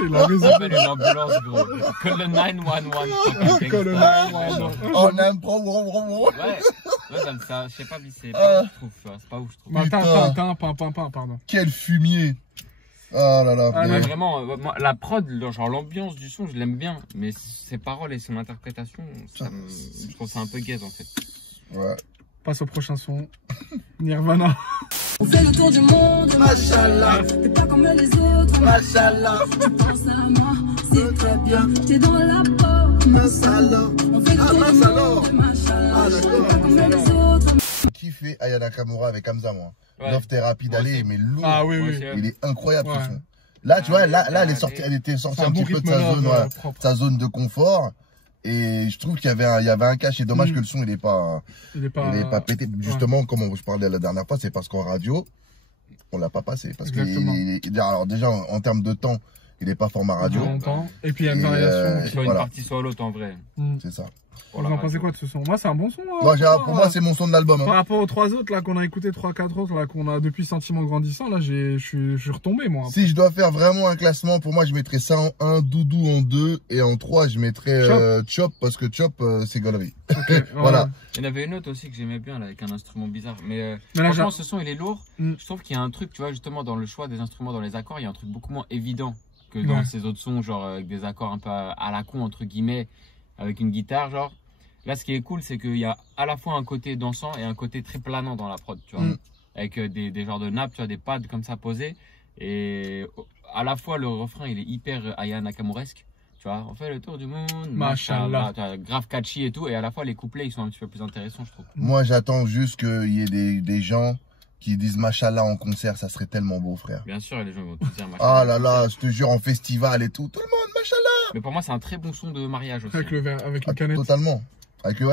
Il a raison. Appelle une ambulance gros. Call le 911. Call le 911. En impro, ouais, ça, je sais pas, c'est pas ouf, je trouve, c'est pas ouf, je trouve. Pardon. Quel fumier. Oh là là. Mais vraiment, la prod, genre l'ambiance du son, je l'aime bien. Mais ses paroles et son interprétation, je trouve ça un peu gaze en fait. Ouais. Passe au prochain son. Nirvana. On fait le tour du monde, machallah. T'es pas comme les autres, machallah. Tu penses à moi, c'est très bien. T'es dans la peau, machallah. On fait le tour du monde, machallah. T'es pas comme les autres. Qui fait Aya Nakamura avec Hamza, moi? Love Therapy d'aller, mais lourd. Ah oui, oui. Il est incroyable ce son. Là, tu vois, là, elle était sortie un petit peu de sa zone de confort. Et je trouve qu'il y avait un catch. C'est dommage que le son, il est pas pété. Justement, comme je parlais la dernière fois, c'est parce qu'en radio, on l'a pas passé. Parce que, alors déjà, en termes de temps, il est pas format radio. Et puis il y a une variation. Soit une partie, soit l'autre en vrai. C'est ça. Vous en pensez quoi de ce son? Moi, c'est un bon son. Moi, pour moi, c'est mon son de l'album. Par rapport aux 3 autres, là, qu'on a écouté, 3-4 autres, là, qu'on a depuis Sentiment Grandissant, là, je suis retombé, moi. Si je dois faire vraiment un classement, pour moi, je mettrais ça en 1, Doudou en 2, et en 3, je mettrais Chop, parce que Chop, c'est gaulerie. Okay, voilà. Il y en avait une autre aussi que j'aimais bien, là, avec un instrument bizarre. Mais franchement, ce son, il est lourd. Je trouve qu'il y a un truc, tu vois, justement, dans le choix des instruments, dans les accords, il y a un truc beaucoup moins évident que dans ces autres sons, genre, avec des accords un peu à la con, entre guillemets, avec une guitare, genre. Là, ce qui est cool, c'est qu'il y a à la fois un côté dansant et un côté très planant dans la prod, tu vois. Avec des genres de nappes, tu vois, des pads comme ça posés. Et à la fois, le refrain, il est hyper Aya Nakamuresque. Tu vois, on fait le tour du monde, machallah. Grave catchy et tout. Et à la fois, les couplets, ils sont un petit peu plus intéressants, je trouve. Moi, j'attends juste qu'il y ait des gens qui disent machallah en concert, ça serait tellement beau, frère. Bien sûr, les gens vont tout dire machallah. Ah là là, je te jure, en festival et tout le monde, machallah. Mais pour moi, c'est un très bon son de mariage aussi. Avec le verre, avec une canette. Totalement. Avec une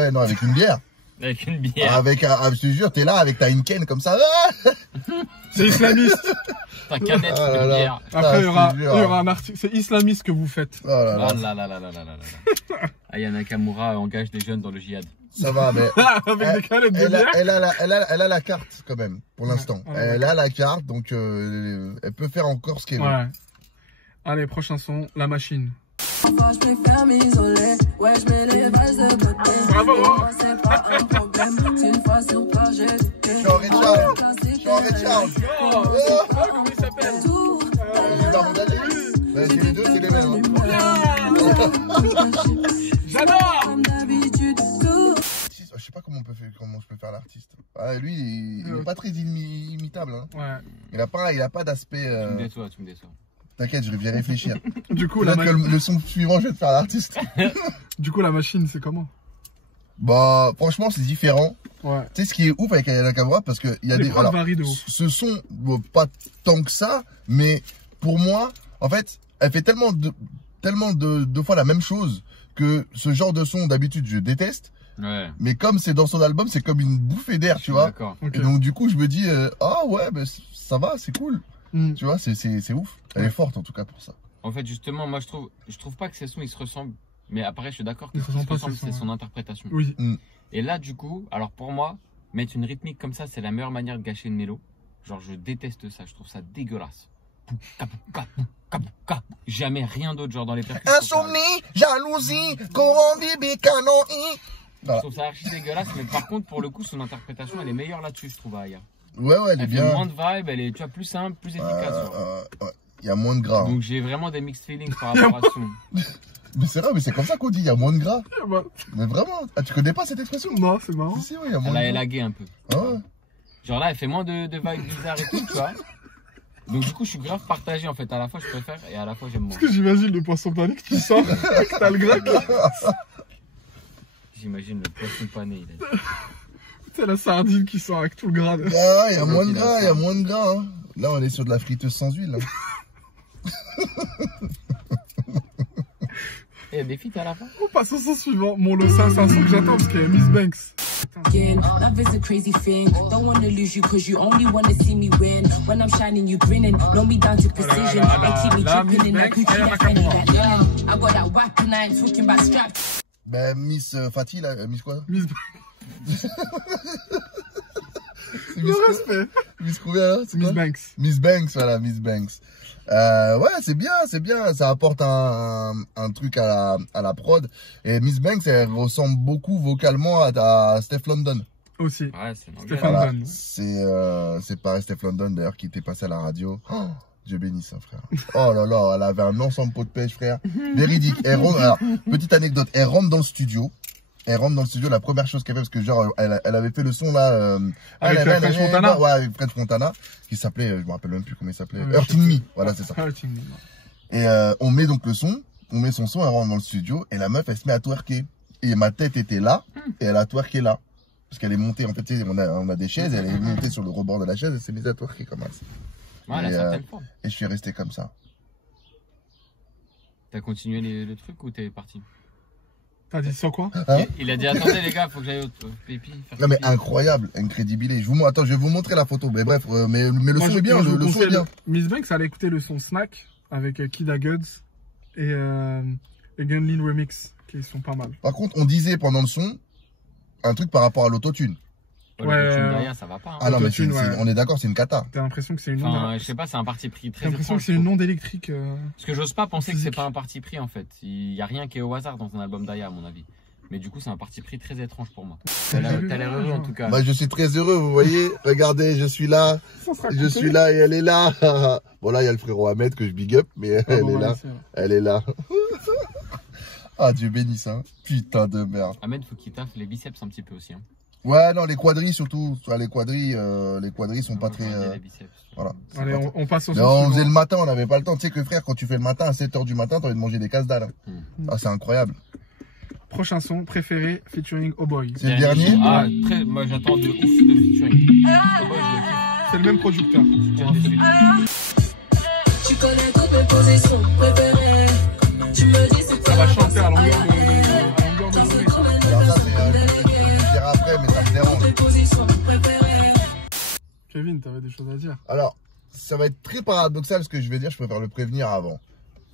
bière. Avec une bière. Je te jure, t'es là avec ta Heineken comme ça. C'est islamiste. Ta canette de bière. Après, il y aura un article. C'est islamiste que vous faites. Oh là là. Aya Nakamura engage des jeunes dans le djihad. Ça va, mais avec des canettes de bière. Elle a la carte quand même, pour l'instant. Elle a la carte, donc elle peut faire encore ce qu'elle veut. Allez, prochain son, La Machine. Parfois je préfère m'isoler, ouais je mets les bases de côté. Bravo. C'est pas un problème, si une fois sur toi j'ai douté. Je suis en recharge. Comment il s'appelle? C'est les deux, c'est les mêmes. J'adore. Je sais pas comment je peux faire l'artiste. Lui, il est pas très imitable. Hein. Il a pas d'aspect. Tu me déçois. T'inquiète, je vais réfléchir. Du coup, le son suivant, je vais te faire l'artiste. Du coup, La Machine, c'est comment? Bah, franchement, c'est différent. Tu sais, ce qui est ouf avec Aya Nakamura, parce que il y a des. Alors, ce son, pas tant que ça, mais pour moi, en fait, elle fait tellement de fois la même chose que ce genre de son, d'habitude, je déteste. Mais comme c'est dans son album, c'est comme une bouffée d'air, tu vois. Et donc, du coup, je me dis, ah ouais, ben, ça va, c'est cool. Tu vois, c'est ouf. Elle est forte en tout cas pour ça. En fait, justement, moi je trouve pas que ces sons ils se ressemblent. Mais après, je suis d'accord que ce qui se ressemble, c'est son interprétation. Oui. Et là, du coup, alors pour moi, mettre une rythmique comme ça, c'est la meilleure manière de gâcher une mélo. Genre, je déteste ça, je trouve ça dégueulasse. Jamais rien d'autre, genre dans les percussions. Insomnie, jalousie, corrompi, canoi. Je trouve ça archi dégueulasse, mais par contre, pour le coup, son interprétation, elle est meilleure là-dessus, je trouve, Aya. Ouais, elle est bien. Elle fait moins de vibe, elle est, tu vois, plus simple, plus efficace. Il y a moins de gras. Donc j'ai vraiment des mixed feelings par rapport à ça. Mais c'est vrai, mais c'est comme ça qu'on dit, il y a moins de gras. Mais vraiment, tu connais pas cette expression? Non, c'est marrant. Si, il y a moins de gras. Elle a élagué un peu. Genre là, elle fait moins de vibes bizarres et tout, tu vois. Donc du coup, je suis grave partagé en fait. À la fois, je préfère et à la fois, j'aime moins. Parce que j'imagine le poisson pané qui sort, t'as le gras. J'imagine le poisson pané. C'est la sardine qui sort avec tout le gras. Il y a moins de gras, il y a moins de gras. Hein. Là, on est sur de la friteuse sans huile. Il y a des feats à la fin. On passe au son suivant. Mon le sein, c'est un son que j'attends parce qu'il y a Miss Banks. Love is a crazy thing. Don't wanna lose you cause you only wanna see me win. When I'm shining, you grinning. Know me down to precision. They keep me dripping in that Gucci, that Fendi, that linen. I got that whack and I ain't talking about straps. Ben, Miss Fatih, là, Miss quoi? Miss Le respect. Miss combien là? Miss Banks. Miss Banks, voilà, Miss Banks. Ouais, c'est bien, ça apporte un truc à la prod. Et Miss Banks, elle ressemble beaucoup vocalement à Steph London. Aussi. Ouais, Steph London. C'est pareil, Steph London d'ailleurs qui était passé à la radio. Oh, Dieu bénisse, hein, frère. Oh là là, elle avait un ensemble pot de pêche, frère. Véridique. Alors, petite anecdote, elle rentre dans le studio. La première chose qu'elle fait, parce que genre, elle avait fait le son là, avec French Montana. Ouais, avec French Montana, qui s'appelait, je me rappelle même plus comment il s'appelait, Hurting Me, voilà, c'est ça. Et on met donc le son, on met son son, elle rentre dans le studio, et la meuf, elle se met à twerker. Et ma tête était là, et elle a twerké là. Parce qu'elle est montée, en fait, on a des chaises, elle est montée sur le rebord de la chaise, elle s'est mise à twerker comme ça. Ouais, elle a certaines formes. Et je suis resté comme ça. T'as continué le truc ou t'es parti? T'as dit sans quoi? Il a dit attendez les gars, faut que j'aille au pipi. Non mais incroyable, incrédibilé. Attends, je vais vous montrer la photo. Mais bref, mais le son est bien, le son est bien. Miss Banks, elle a écouté le son Snack avec Kid Guds et Gunlin Remix, qui sont pas mal. Par contre, on disait pendant le son un truc par rapport à l'autotune. Derrière, ça va pas. Hein. Ah non, mais on est d'accord, c'est une cata. T'as l'impression que c'est une onde. Je sais pas, c'est un parti pris très. T'as l'impression que c'est une onde électrique. Parce que j'ose pas penser que c'est pas un parti pris en fait. Il y a rien qui est au hasard dans un album d'Aya à mon avis. Mais du coup, c'est un parti pris très étrange pour moi. T'as l'air heureux en tout cas. Bah, je suis très heureux, vous voyez. Regardez, je suis là. Je suis là et elle est là. Bon, là, il y a le frérot Ahmed que je big up, mais elle est là. Elle est là. Ah, Dieu bénisse, hein. Putain de merde. Ahmed, faut qu'il taffe les biceps un petit peu aussi. Hein. Ouais, non, les quadrilles surtout. Les quadrilles sont pas très. Voilà. Allez, on passe au son. On faisait le matin, on n'avait pas le temps. Tu sais que frère, quand tu fais le matin à 7 h du matin, t'as envie de manger des casse-dalles. Ah, c'est incroyable. Prochain son préféré featuring Oh Boy. C'est le dernier. Ah, moi j'attends de ouf de featuring. Oh Boy, c'est le même producteur. Tu connais toutes mes positions préférées. Tu me dis c'est ça va chanter à longueur de après, mais ça me dérange. Kevin, t'avais des choses Alors, ça va être très paradoxal ce que je vais dire, je préfère le prévenir avant.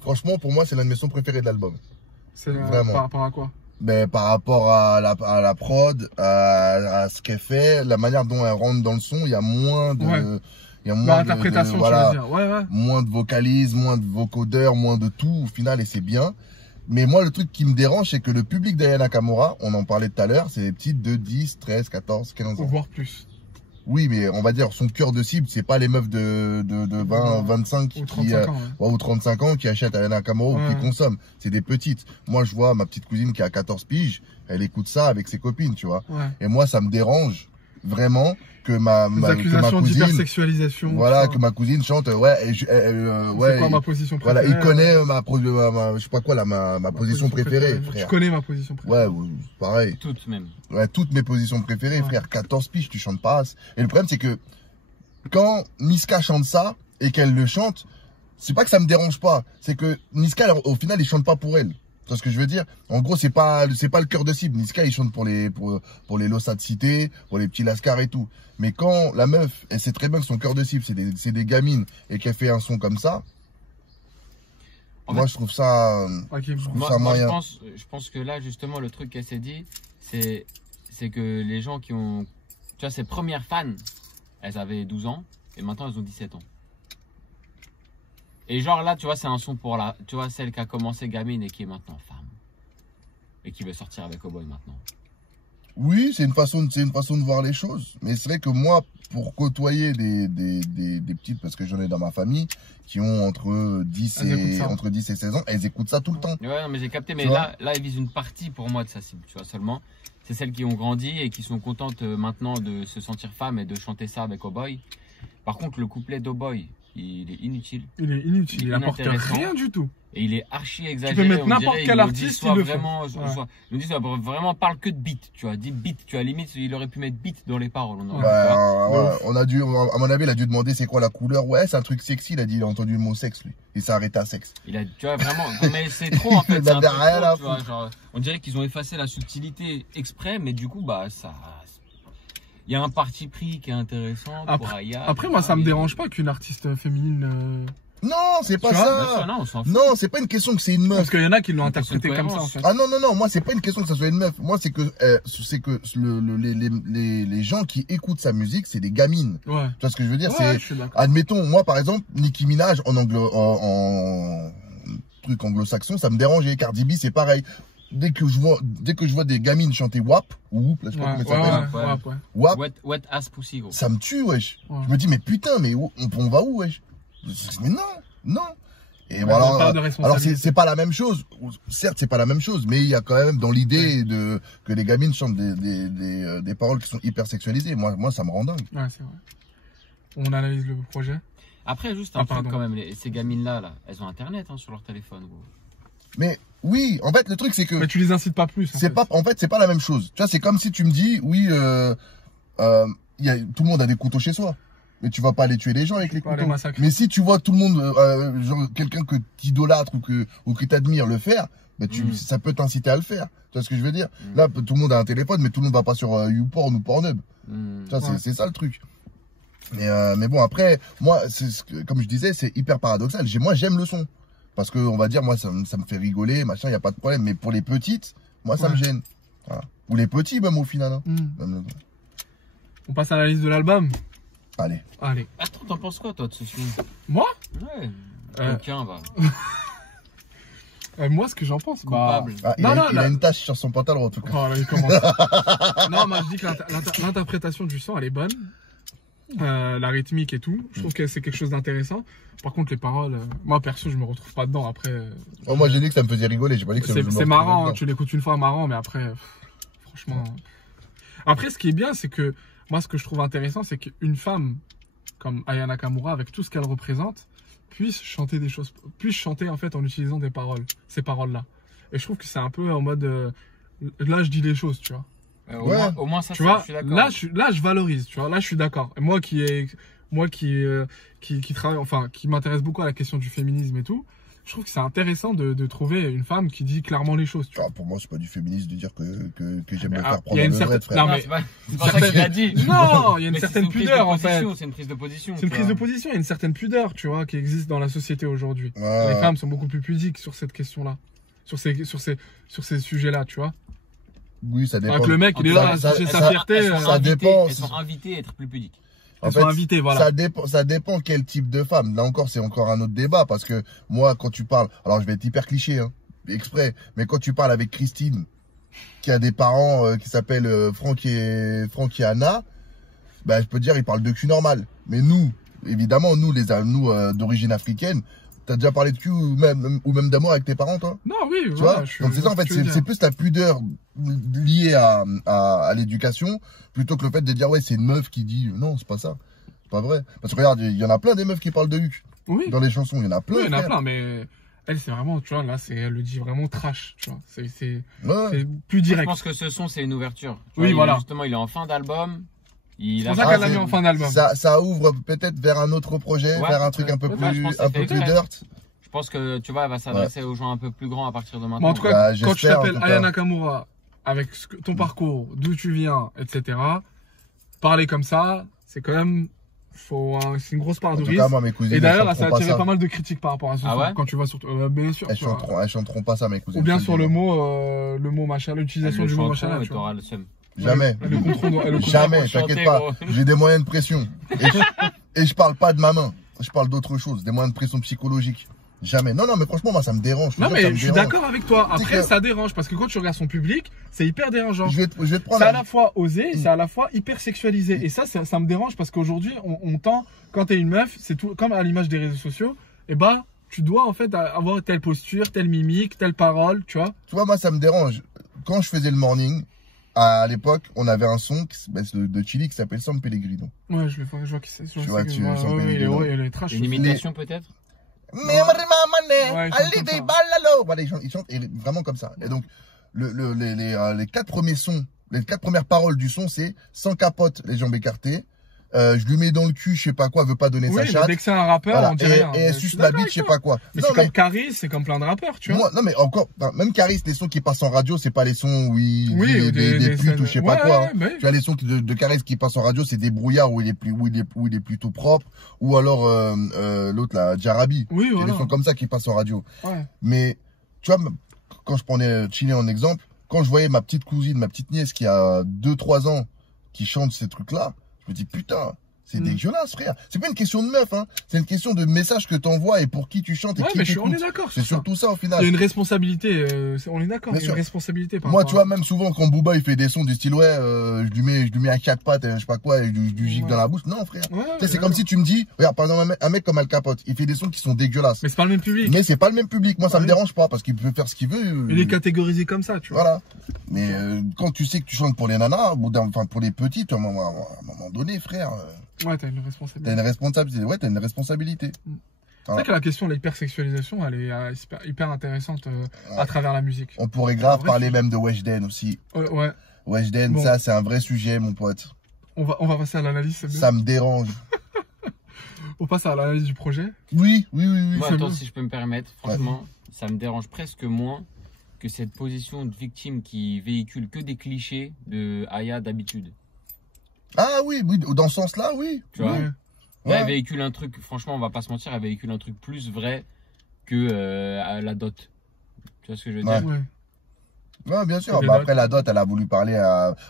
Franchement, pour moi, c'est l'un de mes sons préférés de l'album. C'est vraiment. Par rapport à quoi? Ben, par rapport à la prod, à ce qu'elle fait, la manière dont elle rentre dans le son, il y a moins de... Ouais. Il y a moins d'interprétation, voilà, tu veux dire. Ouais. Moins de vocalises, moins de vocodeurs, moins de tout au final, et c'est bien. Mais moi, le truc qui me dérange, c'est que le public d'Aya Nakamura, on en parlait tout à l'heure, c'est des petites de 10, 13, 14, 15 ans. Voire plus. Oui, mais on va dire, son cœur de cible, c'est pas les meufs de 20, 25 ou 35 ans, ou 35 ans qui achètent Aya Nakamura ou qui consomment. C'est des petites. Moi, je vois ma petite cousine qui a 14 piges, elle écoute ça avec ses copines, tu vois. Ouais. Et moi, ça me dérange vraiment que ma cousine, d'hypersexualisation. Voilà, que ma cousine chante, ouais, c'est quoi ma position préférée? Voilà, il connaît je sais pas quoi, là, ma position préférée, frère. Tu connais ma position préférée? Ouais, pareil. Toutes même. Ouais, toutes mes positions préférées, frère. 14 piges, tu chantes pas. Et le problème, c'est que quand Niska chante ça et qu'elle le chante, c'est pas que ça me dérange pas, c'est que Niska, au final, il chante pas pour elle. Tu vois ce que je veux dire? En gros, c'est pas le cœur de cible. Niska, il chante pour les Lossa de cité, pour les petits Lascar et tout. Mais quand la meuf, elle sait très bien que son cœur de cible, c'est des gamines et qu'elle fait un son comme ça, moi, je trouve ça, moyen. Je pense que là, justement, le truc qu'elle s'est dit, c'est que les gens qui ont, tu vois, ses premières fans, elles avaient 12 ans et maintenant elles ont 17 ans. Et genre là, tu vois, c'est un son pour tu vois, celle qui a commencé gamine et qui est maintenant femme. Et qui veut sortir avec Cowboy maintenant. Oui, c'est une façon de voir les choses. Mais c'est vrai que moi, pour côtoyer des petites, parce que j'en ai dans ma famille, qui ont entre 10 et 16 ans, elles écoutent ça tout le temps. Ouais, non, mais j'ai capté, mais là, elles visent une partie pour moi de sa cible, tu vois, seulement. C'est celles qui ont grandi et qui sont contentes maintenant de se sentir femme et de chanter ça avec Cowboy. Par contre, le couplet d'O-Boy, il est inutile. Il apporte rien du tout. Et il est archi exagéré. Tu peux mettre n'importe quel artiste, il le fait. Nous dit vraiment parle que de beat, tu vois, dit beat, tu vois, limite il aurait pu mettre beat dans les paroles. On a dû, à mon avis, il a dû demander c'est quoi la couleur. Ouais, c'est un truc sexy, il a dit, il a entendu le mot sexe lui. Il s'est arrêté à sexe. Il a, tu vois, vraiment, mais c'est trop en fait. On dirait qu'ils ont effacé la subtilité exprès, mais du coup, bah ça. Il y a un parti pris qui est intéressant pour Aya. Après, moi, ça me dérange pas qu'une artiste féminine. Non, c'est pas ça. Non, c'est pas une question que c'est une meuf. Parce qu'il y en a qui l'ont interprété comme ça, en fait. Ah non, moi, c'est pas une question que ça soit une meuf. Moi, c'est que les gens qui écoutent sa musique, c'est des gamines. Ouais. Tu vois ce que je veux dire? Admettons, moi, par exemple, Nicki Minaj, en truc anglo-saxon, ça me dérange. Et Cardi B, c'est pareil. Dès que je vois des gamines chanter WAP, ou WAP, là, je sais pas comment ça s'appelle. Wet ass pussy, gros. Ça me tue, wesh. Je me dis, mais putain, mais on va où, wesh? Mais non. Et voilà. Alors c'est pas la même chose. Certes, c'est pas la même chose, mais il y a quand même dans l'idée que les gamines chantent des paroles qui sont hyper sexualisées. Moi, ça me rend dingue. Ouais, c'est vrai. On analyse le projet. Après, juste un truc quand même, ces gamines-là, elles ont internet sur leur téléphone, gros. Mais oui, en fait, le truc c'est que. Mais tu les incites pas plus. En fait, c'est pas la même chose. Tu vois, c'est comme si tu me dis, oui, tout le monde a des couteaux chez soi. Mais tu vas pas aller tuer les gens avec les couteaux. Mais si tu vois tout le monde, genre quelqu'un que t'idolâtres ou que t'admires le faire, bah ça peut t'inciter à le faire. Tu vois ce que je veux dire? Là, tout le monde a un téléphone, mais tout le monde va pas sur YouPorn ou Pornhub. C'est ça le truc. Mais bon, après, moi, comme je disais, c'est hyper paradoxal. Moi, j'aime le son. Parce que, on va dire, moi, ça me fait rigoler, machin, y a pas de problème. Mais pour les petites, moi, ça me gêne. Voilà. Ou les petits, même au final. Hein. On passe à la liste de l'album. Allez. Attends, t'en penses quoi, toi, de ce film? Moi? Ouais. Aucun, va. Moi, ce que j'en pense, il a une tache sur son pantalon, en tout cas. Oh, là, il commence. Non, moi, je dis que l'interprétation du son, elle est bonne. La rythmique et tout. Je trouve que c'est quelque chose d'intéressant. Par contre, les paroles, moi, perso, je me retrouve pas dedans. Après. Moi, j'ai dit que ça me faisait rigoler. J'ai pas dit que c'est marrant, tu l'écoutes une fois, marrant, mais après, franchement. Après, ce qui est bien, c'est que, moi, ce que je trouve intéressant, c'est qu'une femme comme Aya Nakamura, avec tout ce qu'elle représente, puisse chanter en fait en utilisant ces paroles-là. Et je trouve que c'est un peu en mode, là, je dis les choses, tu vois. Au moins ça, tu vois, je suis d'accord. Là, je valorise, tu vois. Là, je suis d'accord. Et moi qui travaille, enfin, qui m'intéresse beaucoup à la question du féminisme et tout, je trouve que c'est intéressant de trouver une femme qui dit clairement les choses. Tu vois. Pour moi, c'est pas du féminisme de dire que j'aime me faire prendre le vrai, frère. Non, mais c'est pas ça qu'il a dit. Non, il y a une certaine pudeur en fait. C'est une prise de position. C'est une prise de position. Il y a une certaine pudeur, tu vois, qui existe dans la société aujourd'hui. Les femmes sont beaucoup plus pudiques sur cette question-là, sur ces sujets-là, tu vois. Oui, ça dépend. Alors que le mec, il est là, c'est sa fierté. Ça dépend. Elles sont invitées à être plus pudiques. En fait, voilà. Ça dépend quel type de femme. Là encore, c'est encore un autre débat parce que moi, quand tu parles, alors je vais être hyper cliché, hein, exprès, mais quand tu parles avec Christine, qui a des parents qui s'appellent Franck et Anna, bah, je peux te dire, ils parlent de cul normal. Mais nous, évidemment, nous d'origine africaine, t'as déjà parlé de cul ou même d'amour avec tes parents, toi? Non, oui, tu vois. Donc c'est ça, en fait, c'est plus ta pudeur liée à l'éducation plutôt que le fait de dire ouais, c'est une meuf qui dit non, c'est pas ça, c'est pas vrai. Parce que regarde, il y en a plein des meufs qui parlent de cul dans les chansons, il y en a plein. Oui, il y en a plein, mais elle, c'est vraiment, tu vois, là, elle le dit vraiment trash, tu vois. C'est plus direct. Je pense que ce son, c'est une ouverture. Oui, voilà. Justement, il est en fin d'album. C'est pour ça qu'elle l'a mis en fin d'album. Ça ouvre peut-être vers un autre projet, vers un truc un peu plus dirt. Je pense que tu vois, elle va s'adresser aux gens un peu plus grands à partir de maintenant. En tout cas, quand tu t'appelles Aya Nakamura, avec ton parcours, d'où tu viens, etc., parler comme ça, c'est quand même, c'est une grosse part de risque. Et d'ailleurs, ça a attiré pas mal de critiques par rapport à ce ouais quand tu vas sur, bien sûr. Elles chanteront pas ça, mes cousines. Ou bien sur le mot machin, l'utilisation du mot machin. Tu auras le seum. Jamais. Jamais, t'inquiète pas. J'ai des moyens de pression. Et je parle pas de ma main. Je parle d'autre chose, des moyens de pression psychologique. Jamais. Non, mais franchement, moi, ça me dérange. Non, mais je suis d'accord avec toi. Après, ça dérange parce que quand tu regardes son public, c'est hyper dérangeant. Je vais te prendre. C'est à la fois osé, c'est à la fois hyper sexualisé. Et ça me dérange parce qu'aujourd'hui, on tend, quand t'es une meuf, c'est tout, comme à l'image des réseaux sociaux, et bah, tu dois en fait avoir telle posture, telle mimique, telle parole, tu vois. Tu vois, moi, ça me dérange. Quand je faisais le morning, à l'époque, on avait un son de Chili qui s'appelle San Pellegrino. Ouais, je vois qui c'est. Tu vois, San Pellegrino. Il est trash. Une imitation peut-être? Voilà, ils chantent vraiment comme ça. Et donc, les 4 premiers sons, les 4 premières paroles du son, c'est sans capote, les jambes écartées. Je lui mets dans le cul, je sais pas quoi, veut pas donner sa chatte. Dès que c'est un rappeur, on dit rien. Et elle suce la bite, je sais pas quoi. Mais c'est comme Caris, c'est comme plein de rappeurs, tu vois. Non, mais encore, même Caris, les sons qui passent en radio, c'est pas les sons où il dit des putes ou je sais pas quoi. Tu vois, les sons de Caris qui passent en radio, c'est des brouillards où il est plutôt propre. Ou alors, l'autre, là, Jarabi. Oui, voilà. Il y a des sons comme ça qui passent en radio. Ouais. Mais, tu vois, quand je prenais Chili en exemple, quand je voyais ma petite cousine, ma petite nièce qui a 2-3 ans, qui chante ces trucs-là, je me dis, putain, c'est dégueulasse, frère. C'est pas une question de meuf, hein. C'est une question de message que t'envoies et pour qui tu chantes et qui t'écoute. On est d'accord. C'est surtout ça, au final. Il y a une responsabilité, on est d'accord. Il y a une responsabilité. Moi, tu vois, même souvent, quand Booba, il fait des sons du style, ouais, je lui mets à 4 pattes, je sais pas quoi, et je lui gicle dans la bouche. Non, frère. Tu sais, c'est comme si tu me dis, regarde, par exemple, un mec comme Al Capote, il fait des sons qui sont dégueulasses. Mais c'est pas le même public. Mais c'est pas le même public. Moi, ça me dérange pas parce qu'il peut faire ce qu'il veut. Il est catégorisé comme ça, tu vois. Voilà. Mais, quand tu sais que tu chantes pour les nanas, enfin, pour les petites, à un moment donné, frère. Ouais, t'as une responsabilité. T'as une responsabilité. C'est vrai que la question de l'hypersexualisation, elle est hyper intéressante à travers la musique. On pourrait grave parler même de Weshden aussi. Ouais. Weshden, bon. Ça, c'est un vrai sujet, mon pote. On va passer à l'analyse, c'est bien. Ça me dérange. On passe à l'analyse du projet. Oui. Moi, attends, si je peux me permettre, franchement, ça me dérange presque moins que cette position de victime qui véhicule que des clichés de Aya d'habitude. Ah oui, dans ce sens-là, oui. Tu vois, là, elle véhicule un truc, franchement, on va pas se mentir, elle véhicule un truc plus vrai que la dot. Tu vois ce que je veux dire? Ouais, bien sûr. Bah, après, la dot, elle a voulu parler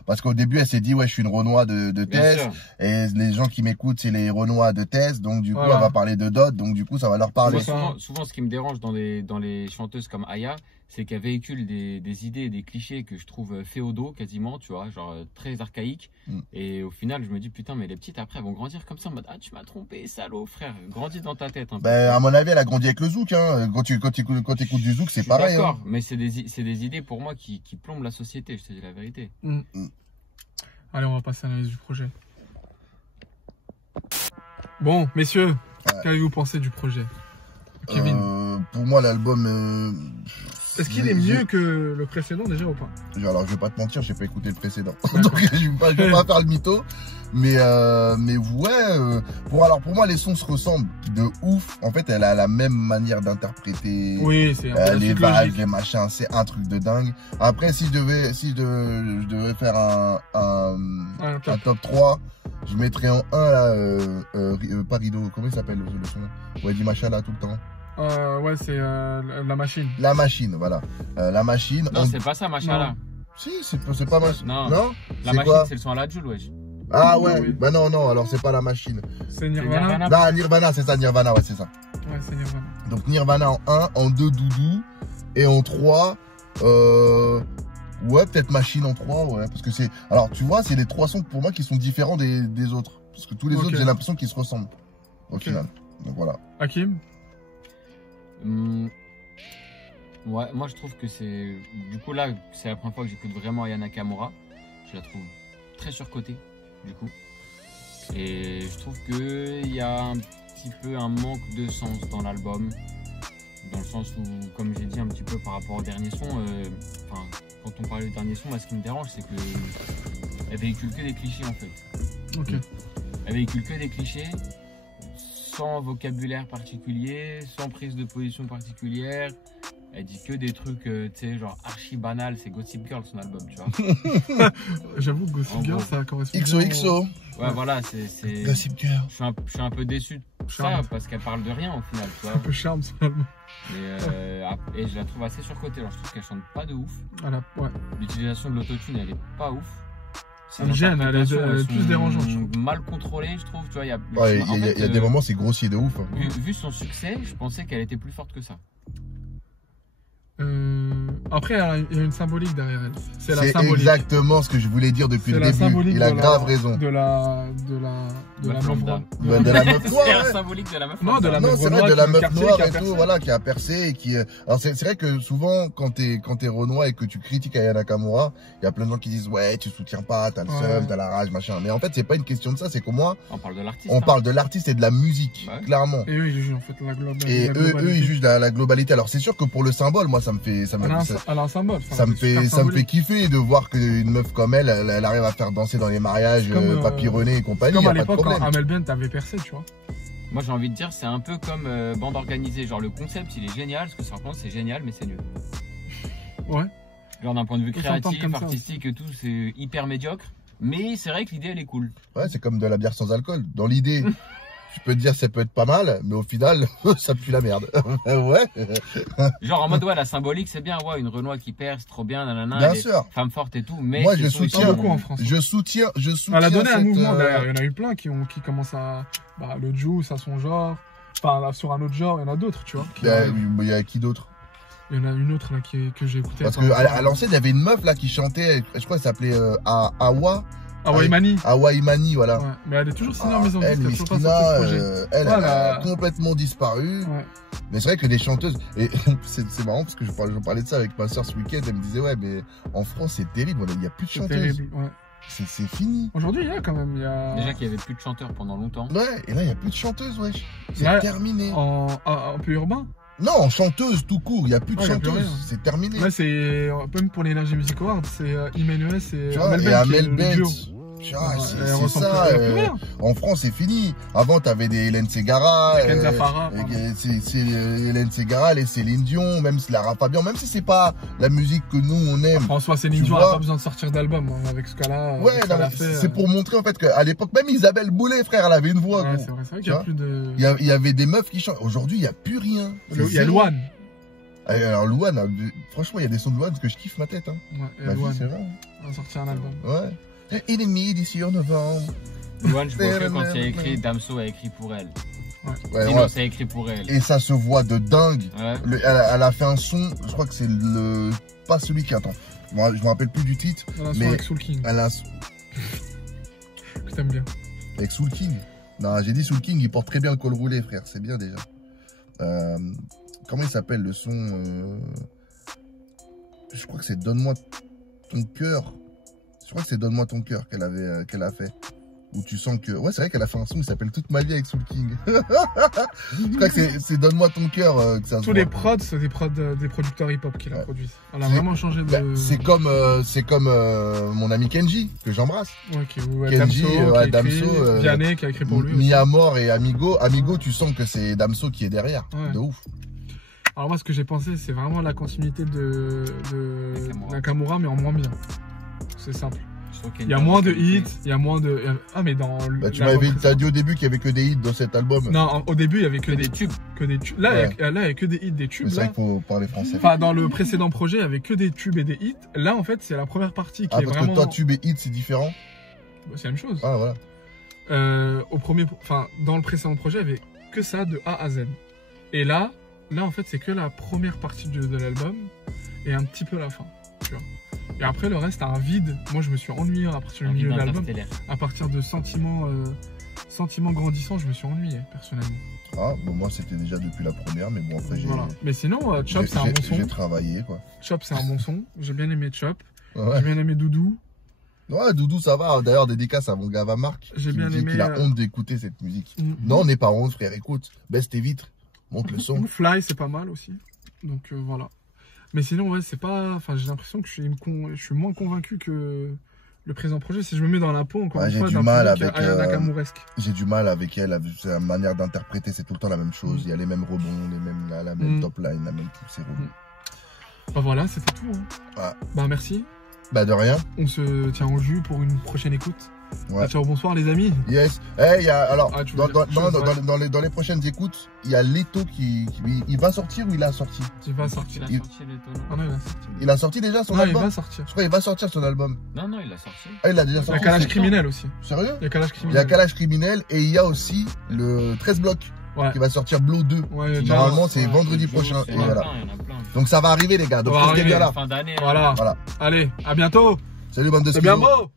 parce qu'au début, elle s'est dit, ouais, je suis une Renoir de Thèse. Et les gens qui m'écoutent, c'est les Renois de Thèse. Donc, du coup, elle va parler de dot. Donc, du coup, ça va leur parler. Souvent, ce qui me dérange dans les chanteuses comme Aya, c'est qu'elle véhicule des idées, des clichés que je trouve féodaux quasiment, tu vois, genre très archaïques. Et au final, je me dis, putain, mais les petites, après, elles vont grandir comme ça en mode, ah, tu m'as trompé, salaud, frère. Grandis dans ta tête. À mon avis, elle a grandi avec le zouk, hein. Quand tu écoutes du zouk, c'est pareil. D'accord, mais c'est des idées pour moi qui plombent la société, je te dis la vérité. Allez, on va passer à l'analyse du projet. Bon, messieurs, qu'avez-vous pensé du projet? Kevin. Pour moi, l'album, Est-ce qu'il est mieux que le précédent déjà ou pas? Alors je vais pas te mentir, j'ai pas écouté le précédent. Donc je vais pas faire le mytho. Mais ouais, pour moi les sons se ressemblent de ouf. En fait, elle a la même manière d'interpréter. Oui, c'est les vagues, les machins, c'est un truc de dingue. Après, si je devais faire un top 3, je mettrais en 1 là, pas Rideau, comment il s'appelle le son? Ouais, dit Machala tout le temps. Ouais, c'est la machine. La machine, voilà. La machine. Non, c'est pas ça, Machala. Si, c'est pas Machala. Non. La machine, c'est le son à la Joule, wesh. Ah ouais, oui. Bah non, alors c'est pas la machine. C'est Nirvana. Non, Nirvana, c'est ça, Nirvana, ouais, c'est ça. Ouais, c'est Nirvana. Donc Nirvana en 1, en 2, Doudou. Et en 3, ouais, peut-être Machine en 3, ouais. Parce que c'est. Alors, tu vois, c'est les 3 sons pour moi qui sont différents des autres. Parce que tous les autres, j'ai l'impression qu'ils se ressemblent. Au final. Donc voilà. Hakim? Ouais, moi je trouve que c'est. Du coup, là, c'est la première fois que j'écoute vraiment Aya Nakamura. Je la trouve très surcotée, du coup. Et je trouve qu'il y a un petit peu un manque de sens dans l'album. Dans le sens où, comme j'ai dit un petit peu par rapport au dernier son, quand on parlait du dernier son, moi, ce qui me dérange, c'est qu'elle véhicule que des clichés en fait. Ok. Elle véhicule que des clichés, sans vocabulaire particulier, sans prise de position particulière. Elle dit que des trucs, tu sais, genre archi banal. C'est Gossip Girl son album, tu vois. J'avoue que Gossip Girl, ça correspond. XOXO. Ouais, voilà, c'est. Gossip Girl. Je suis un peu déçu de ça parce qu'elle parle de rien au final, tu vois. Un peu charme, son album. Et je la trouve assez surcotée. Alors, je trouve qu'elle chante pas de ouf. Ouais. L'utilisation de l'autotune, elle est pas ouf. Elle gêne, elle est plus dérangeante. Mal contrôlée, je trouve. Tu vois, il y a des moments, c'est grossier de ouf. Vu son succès, je pensais qu'elle était plus forte que ça. Après, il y a une symbolique derrière elle. C'est exactement ce que je voulais dire depuis le début. Il a grave raison. De la meuf lambda. De la meuf noire. C'est la symbolique de la meuf noire. Non, c'est vrai, de la meuf noire et tout, voilà, qui a percé et qui. Alors c'est vrai que souvent, quand t'es Renoir et que tu critiques Aya Nakamura, il y a plein de gens qui disent ouais, tu soutiens pas, t'as le seum, t'as la rage, machin. Mais en fait, c'est pas une question de ça, c'est qu'au moins. On parle de l'artiste. On parle de l'artiste et de la musique, clairement. Et eux, ils jugent en fait la globalité. Et eux, ils jugent la globalité. Alors c'est sûr que pour le symbole, moi, ça me fait kiffer de voir qu'une meuf comme elle arrive à faire danser dans les mariages, Papy René et compagnie. Comme à l'époque quand Amel Bent avait percé, tu vois. Moi j'ai envie de dire, c'est un peu comme bande organisée. Genre le concept il est génial, ce que ça raconte c'est génial, mais c'est nul. Ouais. Genre d'un point de vue créatif, artistique et tout, c'est hyper médiocre. Mais c'est vrai que l'idée elle est cool. Ouais, c'est comme de la bière sans alcool. Dans l'idée. Je peux te dire ça peut être pas mal, mais au final, ça pue la merde. Ouais. Genre en mode ouais, la symbolique c'est bien, ouais, une Renoir qui perce, trop bien, nanana. Bien sûr. Femme forte et tout, mais moi je soutiens beaucoup en France. Je soutiens. Elle a donné un mouvement d'ailleurs. Il y en a eu plein qui commencent à le juice à son genre, enfin sur un autre genre, il y en a d'autres, tu vois. Il y a qui d'autre? Il y en a une autre là que j'ai écouté. Parce que à l'ancienne, il y avait une meuf là qui chantait, je crois qu'elle s'appelait Awa. Awa Imani, voilà. Ouais. Mais elle est toujours signée en maison de disque. Elle a complètement disparu. Ouais. Mais c'est vrai que les chanteuses, et c'est marrant parce que je parlais de ça avec ma soeur ce week-end, elle me disait ouais mais en France c'est terrible, il n'y a plus de chanteuses. Ouais. C'est fini. Aujourd'hui il y a quand même. Déjà qu'il n'y avait plus de chanteurs pendant longtemps. Ouais, et là il n'y a plus de chanteuses, wesh. C'est terminé. Un peu urbain. Non, chanteuse tout court, il n'y a plus de chanteuses, c'est terminé. Là c'est, même pour l'énergie Music Award, c'est Imenes et Amel Bent. C'est ça. En France, c'est fini. Avant, t'avais des Hélène Ségara, Hélène Ségara, les Céline Dion, même Lara Fabian, même si c'est pas la musique que nous on aime. François Céline Dion n'a pas besoin de sortir d'album avec ce cas-là. Ouais, c'est pour montrer en fait qu'à l'époque, même Isabelle Boulay, frère, elle avait une voix. Ouais, c'est vrai qu'il y a plus de. Il y avait des meufs qui chantent. Aujourd'hui, il n'y a plus rien. Il y a Louane. Alors Louane, franchement, il y a des sons de Louane que je kiffe ma tête. Hein. Ouais, Louane, c'est vrai. On va sortir un album. Ouais. Il est midi sur novembre. Louane, je vois que quand il y a écrit, Damso a écrit pour elle. Ouais. Sinon, ça a écrit pour elle. Et ça se voit de dingue. Ouais. Elle a fait un son, je crois que c'est pas celui qui attend. Je me rappelle plus du titre. Elle a un son avec Soul King. Elle a un que t'aimes bien. Avec Soul King. Non, j'ai dit Soul King, il porte très bien le col roulé, frère. C'est bien déjà. Comment il s'appelle le son Je crois que c'est Donne-moi ton cœur. Je crois que c'est Donne-moi ton cœur qu'elle a fait. où tu sens que... Ouais, c'est vrai qu'elle a fait un son qui s'appelle Toute ma vie avec Soul King. Je crois que c'est Donne-moi ton cœur que ça se Tous les prods, c'est des producteurs hip-hop qui la produisent. Elle a vraiment changé de... Bah, c'est comme mon ami Kenji, que j'embrasse. Ouais, Kenji, Damso, Vianney qui a écrit pour lui. Miyamor et Amigo. Amigo, tu sens que c'est Damso qui est derrière. De ouf. Alors moi, ce que j'ai pensé, c'est vraiment la continuité de Nakamura, mais en moins bien. C'est simple. Il y a moins de hits, il y a moins de... Ah mais dans... Bah, t'as dit au début qu'il y avait que des hits dans cet album. Non, au début il y avait que des tubes. Là, il y a que des hits, des tubes. C'est vrai qu'il faut parler français. Enfin, dans le précédent projet, il y avait que des tubes et des hits. Là, en fait, c'est la première partie qui est parce vraiment... que toi, tube et hit, c'est différent. C'est la même chose. Ah, voilà. Dans le précédent projet, il y avait que ça de A à Z. Et là en fait, c'est que la première partie de l'album et un petit peu la fin. Tu vois. Et après, le reste a un vide. Moi, je me suis ennuyé à partir du milieu de l'album. À partir de sentiments grandissants, je me suis ennuyé, personnellement. Ah, bon, moi, c'était déjà depuis la première, mais bon, après, j'ai... Voilà. Mais sinon, Chop, c'est un bon son. J'ai travaillé, quoi. Chop, c'est un bon son. J'ai bien aimé Chop. J'ai bien aimé Doudou. Ouais, Doudou, ça va. D'ailleurs, dédicace à mon gars Marc. J'ai bien aimé. Il a honte d'écouter cette musique. Non, on n'est pas honte, frère. Écoute, baisse tes vitres, monte le son. Fly, c'est pas mal aussi. Donc, voilà. Mais sinon, ouais, c'est pas... Enfin, j'ai l'impression que je suis moins convaincu que le présent projet. Si je me mets dans la peau, encore une fois, d'un public Nakamouresque. J'ai du mal avec elle. Sa manière d'interpréter, c'est tout le temps la même chose. Il y a les mêmes rebonds, la même top line, la même tout, c'est relou. Bah voilà, c'était tout. Bah merci. Bah de rien. On se tient au jus pour une prochaine écoute. Ouais. Ciao, bonsoir les amis. Yes. Dans les prochaines écoutes, il y a Leto il va sortir ou il a sorti? Il va sortir. Il a sorti Leto. Ah non, il a sorti. Il a sorti déjà son album? Il va sortir. Je crois qu'il va sortir son album. Non, il a sorti. Ah, il a déjà sorti. Il y a Calage Criminel aussi. Sérieux? Il y a Calage Criminel. Il y a Calage Criminel et il y a aussi le 13 blocs. Qui va sortir Blow 2. Normalement, c'est vendredi prochain. Et voilà. Donc ça va arriver, les gars. Donc restez bien là. Voilà. Allez, à bientôt. Salut, bande de C'est bien beau.